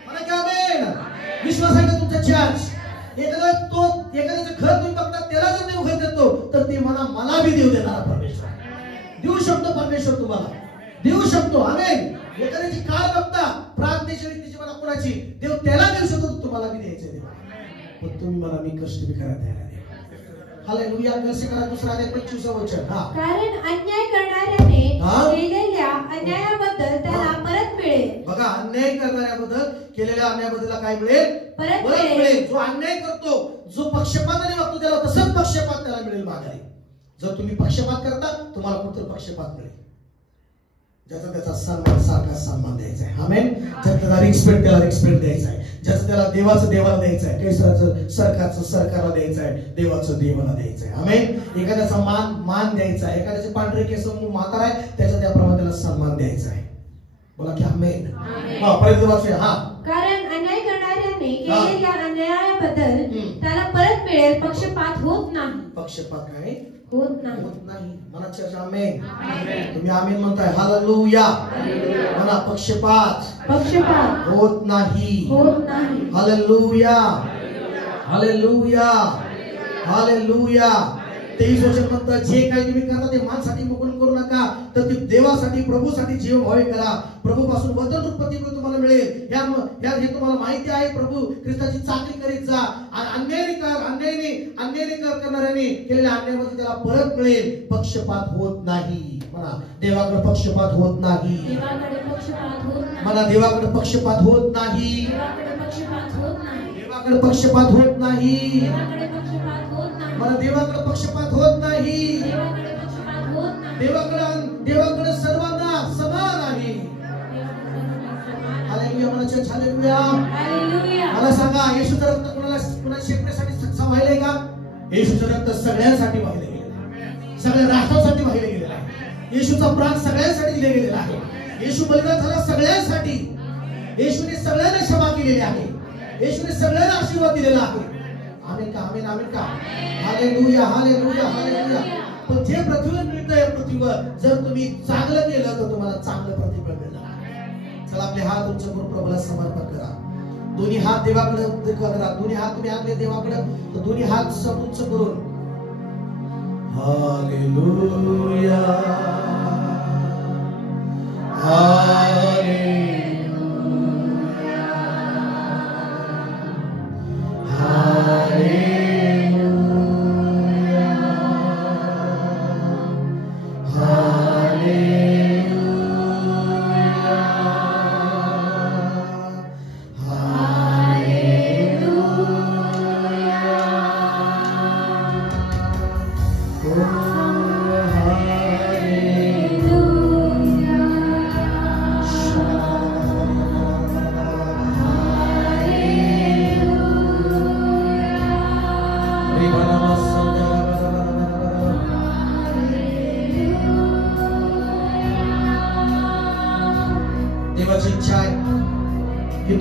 म्हणा की आमेन. विश्वास आहे का तुमचा चर्च? एखाद्याचं घर तुम्ही बघता त्याला जर देव घर देतो तर ते म्हणा मला बी देव देणार परमेश्वर. देऊ शकतो परमेश्वर, तुम्हाला देऊ शकतो. आमेन. एखाद्याची काळ बघता प्रार्थनेच्या व्यक्तीची म्हणा कोणाची देव त्याला देऊ शकतो, तुम्हाला बी द्यायचं देव. पण तुम्ही मला मी कष्ट बी करायला तयार आहे. हालेलुया. कसे करा 2:25 वचन. कारण अन्याय करणाऱ्याने केलेल्या अन्यायाबद्दल त्याला परत मिळेल. बघा, अन्याय करणाऱ्याबद्दल केलेल्या अन्यायाबद्दल काय मिळेल? परत मिळेल. जो अन्याय करतो, जो पक्षपाताने वागतो त्याला तसंच पक्षपात त्याला मिळेल माघारी. जर तुम्ही पक्षपात करता तुम्हाला कुठं पक्षपात मिळेल. ज्याचा त्याचा सन्मान सारखा सन्मान द्यायचा आहे. आमेन. ज्याचा त्याला रिस्पेक्ट त्याला रिस्पेक्ट द्यायचा आहे. ज्याचं त्याला देवाचं देवाला द्यायचं आहे, कैसराचं सरकारचं सरकारला द्यायचं आहे, देवाचं देवाला द्यायचं आहे. आमेन. एखाद्याचा मान द्यायचा आहे. एखाद्याचे पांढरे केस म्हातारा आहे त्याचा त्याप्रमाणे त्याला सन्मान द्यायचा आहे. बोला की आमेन. परत वाचूया. कारण अन्याय करणाऱ्याने केलेल्या अन्यायाबद्दल त्याला परत मिळेल, पक्षपात होत नाही. पक्षपात काय होत नाही. म्हणा चर्च आमेन. तुम्ही आमेन म्हणताय. हालेलुया. म्हणा पक्षपात होत नाही. हालेलुया. हालेलुया. हालेलुया. 23 वचन म्हणतं जे काही तुम्ही करता ते माणसासाठी बघून करू नका, तर ते देवासाठी प्रभूसाठी जीव भावे करा. प्रभूपासून वचन उत्पत्ती तुम्हाला मिळेल. हे तुम्हाला माहिती आहे. प्रभू ख्रिस्ताची चाकरी करीत जा. अन्यायाने करणाऱ्याने केलेल्या अन्यायामध्ये त्याला परत मिळेल. पक्षपात होत नाही. म्हणा देवाकडे पक्षपात होत नाही. म्हणा देवाकडे पक्षपात होत नाही. देवाकडे पक्षपात होत नाही. मला देवाकडे पक्षपात होत नाही. देवाकडे सर्वांना समान आहे. हालेलुया. म्हणायचं हालेलुया. मला सांगा येशूचं रक्त कुणाला शेकण्यासाठी सक्षम व्हायलंय का? येशूचं रक्त सगळ्यांसाठी वाहिलं गेलेलं, सगळ्या राष्ट्रासाठी वाहिलं गेलेलं आहे. येशूचा प्राण सगळ्यांसाठी दिला गेलेला आहे. येशू बलिदान झाला सगळ्यांसाठी. येशूने सगळ्यांना क्षमा केलेली आहे. येशूने सगळ्यांना आशीर्वाद दिलेला आहे. आमेन का? आमेन आमेन का? हालेलुया. हालेलुया. हालेलुया. पण जे पृथ्वीवर मिळतंय पृथ्वीवर जर तुम्ही चांगलं केलं तर तुम्हाला चांगलं प्रतिफळ मिळणार. चला आपले हात तुमच्या प्रभूला समर्पण करा. दोन्ही हात देवाकडे करा. दोन्ही हात तुम्ही आणले देवाकडे तर दोन्ही हात उंच करून हालेलुया. हालेलुया.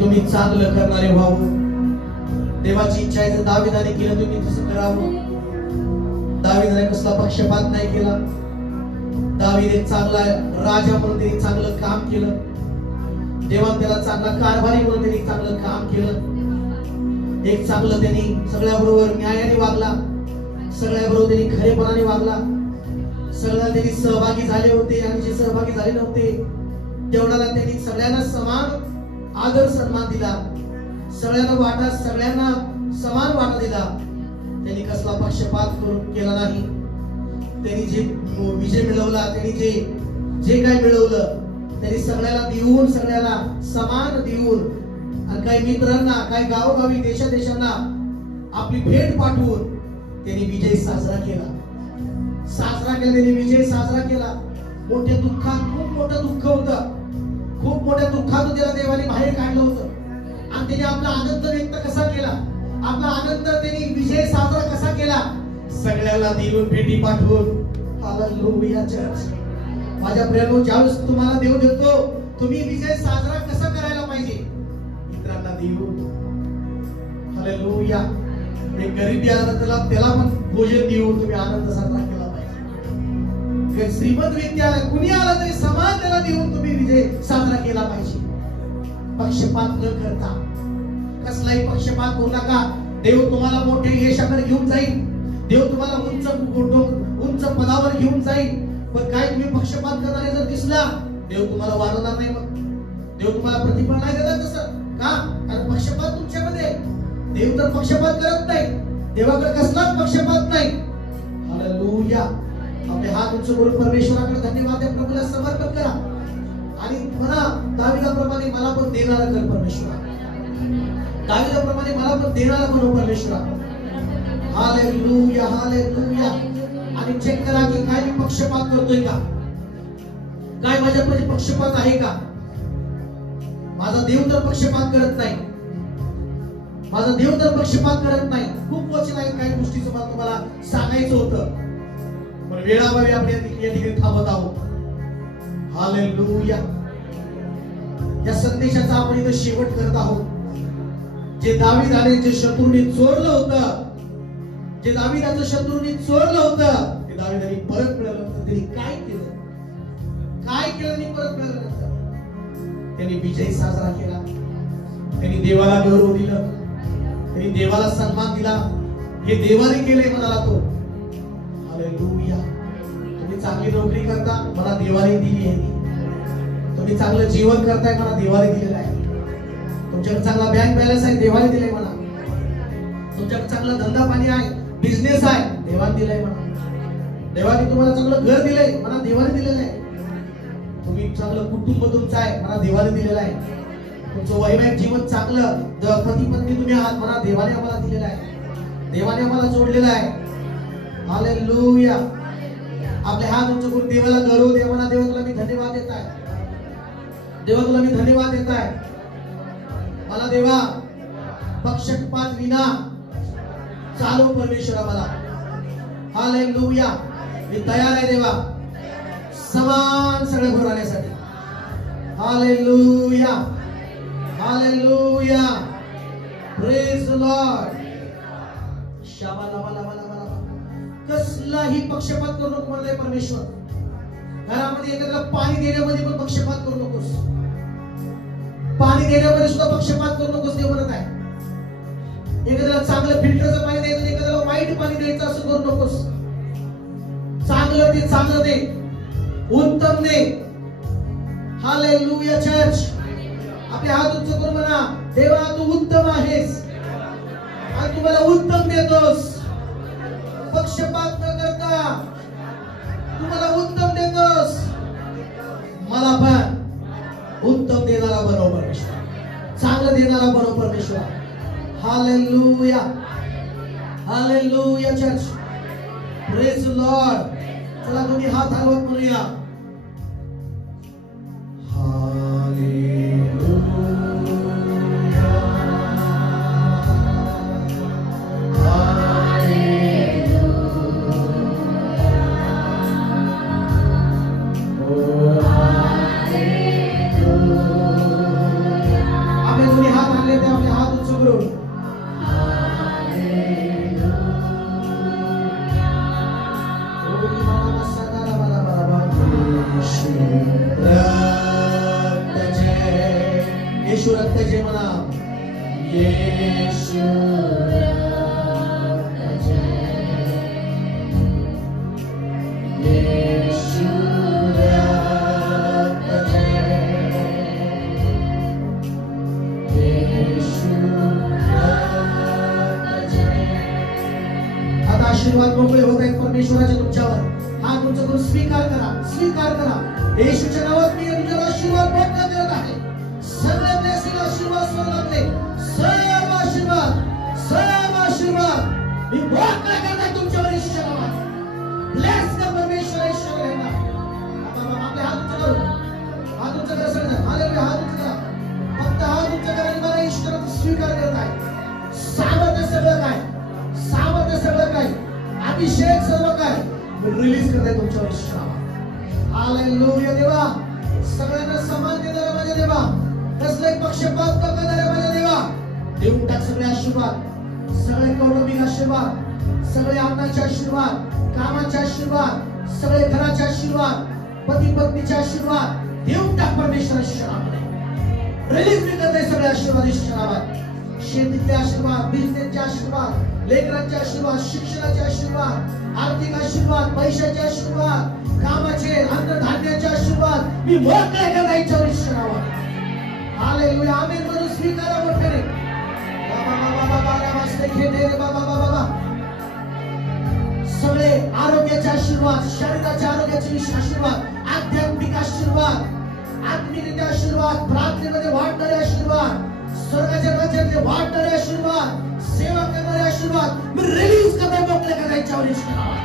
तुम्ही चांगलं करणारे व्हावं. देवाची इच्छा आहे, दाविदाने केलं तुम्ही तसं करावं. दाविदाने कसला पक्षपात नाही केला. दावीद एक चांगला राजा म्हणून त्यांनी चांगलं काम केलं. देवाने त्याला चांगला कारभारी म्हणून त्यांनी चांगलं काम केलं. एक चांगलं त्यांनी सगळ्याबरोबर न्यायाने वागला, सगळ्याबरोबर त्यांनी खरेपणाने वागला. सगळ्याला त्यांनी सहभागी झाले होते आणि जे सहभागी झाले नव्हते तेवढ्याला त्यांनी सगळ्यांना समान आदर सन्मान दिला. सगळ्यांना समान वाटा दिला. त्यांनी कसला पक्षपात केला नाही. त्यांनी जे विजय मिळवला, त्यांनी जे काय मिळवलं त्यांनी सगळ्याला देऊन, सगळ्याला समान देऊन, आणि काही मित्रांना, काही गावोगावी देशांना आपली भेट पाठवून त्यांनी विजय साजरा केला. त्यांनी विजय साजरा केला. मोठ्या दुःखात, खूप मोठं दुःख होतं, खूप मोठ्या दुःखातून त्याला देवाने बाहेर काढलं होतं. आणि त्याने आपला आनंद व्यक्त कसा केला, आपला आनंद त्यांनी विजय साजरा कसा केला, सगळ्याला देऊन भेटी पाठवून. Hallelujah church. माझ्या प्रियानो, ज्यावेळेस तुम्हाला देव देतो, तुम्ही विजय साजरा कसा करायला पाहिजे, मित्रांना देऊन. हालेलुया. एक गरीब आला त्याला पण भोजन देऊन तुम्ही आनंद साजरा केला पाहिजे. श्रीमंत व्यक्ती आला, कुणी आला तरी समान त्याला देऊन तुम्ही विजय साजरा केला पाहिजे. पक्षपात न करता, कसलाही पक्षपात करू नका. देव तुम्हाला मोठ्या यशाकडे घेऊन जाईल. देव तुम्हाला उंच पदावर घेऊन जाईल. पण काय तुम्ही पक्षपात करणारे जर दिसला, देव तुम्हाला वाढवणार नाही. मग देव तुम्हाला प्रतिफळ नाही देणार. तसं का? कारण पक्षपात तुमच्यामध्ये. देव तर पक्षपात करत नाही. देवाकडे कसलाच पक्षपात नाही. हालेलुया. आपले हात उंच करून परमेश्वराकडे धन्यवाद द्या, प्रभूला समर्पण करा आणि म्हणा, दाविदाप्रमाणे मला पण देणारा कर परमेश्वरा. दाविदाप्रमाणे मला पण देणारा बनव परमेश्वरा. Hallelujah, hallelujah. आणि चेक करा की काय मी पक्षपात करतोय का, काय माझ्यामध्ये पक्षपात आहे का. माझा देव तर पक्षपात करत नाही. माझा देव तर पक्षपात करत नाही. खूप वचन आहे, काही गोष्टीचं मला तुम्हाला सांगायचं होतं, पण वेळाभावी आपण या ठिकाणी थांबत आहोत. हालेलुया. या संदेशाचा आपण इथं शेवट करत आहोत. जे दाविदाने जे शत्रूने चोरलं होतं, जे दाविदाचं शत्रूने चोरलं होतं, ते दाविदाने परत मिळवलं. त्यांनी काय केलं, काय केलं त्यांनी परत मिळवल्यानंतर? त्यांनी विजय साजरा केला. त्यांनी देवाला गौरव दिलं, त्यांनी देवाला सन्मान दिला. हे देवाने केले म्हणाला तो. हालेलुया. तुम्ही चांगली नोकरी करता, मला देवाने दिली आहे. तुम्ही चांगलं जीवन करताय, मला देवाने दिलेलं आहे. तुमच्याकडे चांगला बँक बॅलन्स आहे, देवाने दिलाय मला. तुमच्याकडे चांगला धंदा पाणी आहे, बिझनेस आहे, देवाने दिलाय मला. देवाने तुम्हाला चांगलं घर दिलंय, मला देवाने दिलेलं आहे. तुम्ही चांगलं कुटुंब तुमचं आहे, मला देवाने दिलेलं आहे. तुमचं वैवाहिक जीवन चांगलं, पती पत्नी तुम्ही आहात, मला देवाने आम्हाला दिलेलं आहे. देवाने आम्हाला जोडलेलं आहे. हालेलुया. आपले हात उंच करून देवाला गौरव द्या. म्हणा, देवा तुला मी धन्यवाद देत आहे. देवा तुला मी धन्यवाद देत आहे. मला देवा पक्षपात विना चालव परमेश्वरा मला. हालेलुया. मी तयार आहे देवा, समान सगळं भरवण्यासाठी. Hallelujah, hallelujah. Praise the Lord. कसलाही पक्षपात करू नको म्हणलंय परमेश्वर. घरामध्ये एखाद्याला पाणी देण्यामध्ये पण पक्षपात करू नकोस. पाणी देण्यामध्ये सुद्धा पक्षपात करू नकोस देव म्हणत आहे. एखाद्याला चांगलं फिल्टरचं पाणी द्यायचं, एखाद्याला वाईट पाणी द्यायचं असं करू नकोस. चांगलं दे, चांगलं दे, उत्तम दे. Hallelujah church. आपले हात उंच करून म्हणा, देवा तू उत्तम आहेस आणि तू मला उत्तम देतोस. पक्षपात न करता तू मला उत्तम देतोस. मला पण उत्तम देणारा बनव परमेश्वर, चांगलं देणारा बनव परमेश्वर. Hallelujah, hallelujah church. Praise the Lord. चला तुम्ही हात हलवत म्हणूया. आपले तुम्ही करून येशू रक्त जय म्हणा. येशू रक्त जय, येशू रक्त जय, येशू रक्त जय. आता आशीर्वाद मोकळे होत आहेत परमेश्वराचे तुमच्यावर. हात उंच करून स्वीकार करा, स्वीकार करा. येशूच्या नावात मी तुमच्यावर आशीर्वाद मोकळा करत आहे. सगळे ब्लेसिंग आशीर्वाद स्वर्गातले, सर्व आशीर्वाद, सर्व आशीर्वाद मी मोकळा करत आहे तुमच्यावर येशूच्या नावात. ब्लेस कर परमेश्वर येशू यांना. आपले हात उंच करू, हात उंच करा सगळं. हालेलुया, हात उंच करा. फक्त हात उंच करा आणि मला येशूचा स्वीकार करत आहे. सामर्थ्य सगळं काय, सामर्थ्य सगळं काय, अभिषेक सर्व काय रिलीज करत आहे तुमच्यावर येशूच्या नावात. हालेलुया देवा. सगळ्यांना समान देणारा माझ्या देवा, कसले पक्षपात न करणारे माझ्या देवा, देऊन टाक सगळे आशीर्वाद, सगळे कौटुंबिक आशीर्वाद, सगळे अन्नाचे आशीर्वाद, कामाचे आशीर्वाद, सगळे घराचे आशीर्वाद, पती पत्नीचे आशीर्वाद देऊन टाक परमेश्वराच्या नावात. रिलीज मी करते सगळे आशीर्वाद येशूच्या नावात. शेतीचे आशीर्वाद, बिझनेसचे आशीर्वाद, लेकरांचे आशीर्वाद, शिक्षणाचे आशीर्वाद, आर्थिक आशीर्वाद, पैशाचे आशीर्वाद, कामाचे, अन्नधान्याचे आशीर्वाद मी मोकळे करता येशूच्या नावात. हालेलुया. आमेन म्हणून स्वीकारा मोठ्याने. बाबा बाबा बाबा नमस्ते खेदे रे बाबा बाबा बाबा. सगळे आरोग्याचे आशीर्वाद, शरीराच्या आरोग्याचे आशीर्वाद, आध्यात्मिक आशीर्वाद, आत्मिक आशीर्वाद, प्रार्थनेमध्ये वाढणारे आशीर्वाद, स्वर्गाच्या राज्यातले वाढणारे आशीर्वाद, सेवा करणारे आशीर्वाद मी रिलीज करता मोकळे करता येशूच्या नावात.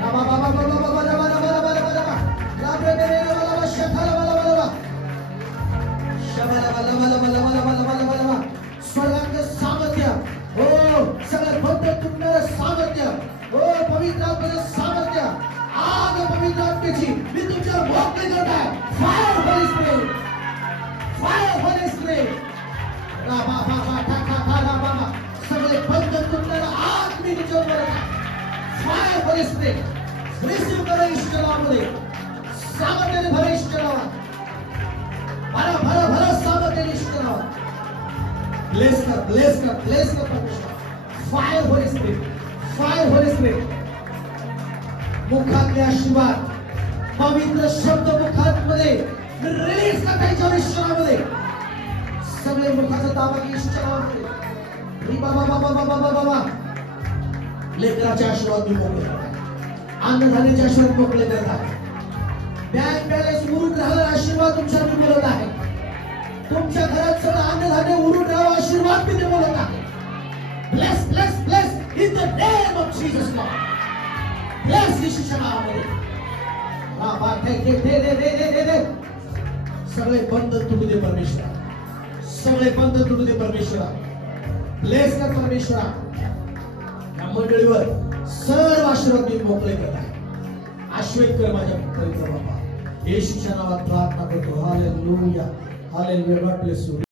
बाबा बाबा बाबा बाबा बाबा बाबा बाबा बाबा लाभे रे बाबा बाबा शफाला बाबा बाबा स्वर्गातलं सामर्थ्य, हो सगळं बंद तुटणारं सामर्थ्य, हो पवित्र आत्म्याचं सामर्थ्य, आग पवित्र आत्म्याची मी तुमच्यावर मोकळे करत आहे. Fire holy spirit, fire holy spirit. बाबा बाबा टाका टाका बाबा सगळे बंद तुटणारं आग मी तुमच्यावर करत आहे. फायर होली स्पिरिट रिसीव करा येशूच्या नावामध्ये. सामर्थ्याने भरा येशूच्या नावात. भरा भरा भरा सामर्थ्याने येशूच्या नावात. ब्लेस कर, ब्लेस कर, ब्लेस कर परमेश्वर. Fire holy spirit, fire holy spirit. मुखातले आशीर्वाद, पवित्र शब्द मुखांमध्ये रिलीज करता येशूच्या नावामध्ये. सगळे मुखाचा ताबा येशूच्या नावामध्ये. बाबा बाबा बाबा बाबा बाबा लेकराचे आशीर्वाद मी मोकळे करत आहे. अन्नधान्याचे आशीर्वाद मोकळे करत आहे. बँक बॅलन्स उरून राहणारा आशीर्वाद तुमच्यावर मी बोलत आहे. तुमच्या घरात सगळं अन्नधान्य उरून राहावं आशीर्वाद मी ते बोलत आहे. Bless bless bless in the name of Jesus Lord. Bless येशूच्या नावामध्ये. बाबा दे दे दे दे दे दे. सगळे बंद तुटू दे परमेश्वरा, सगळे बंद तुटू दे परमेश्वरा. ब्लेस कर परमेश्वरा. या मंडळीवर सर्व आशीर्वाद मी मोकळे करत आहे. आशीर्वाद कर माझ्या पवित्र बाबा येशूच्या नावात प्रार्थना करतो. Hallelujah, hallelujah. God bless you.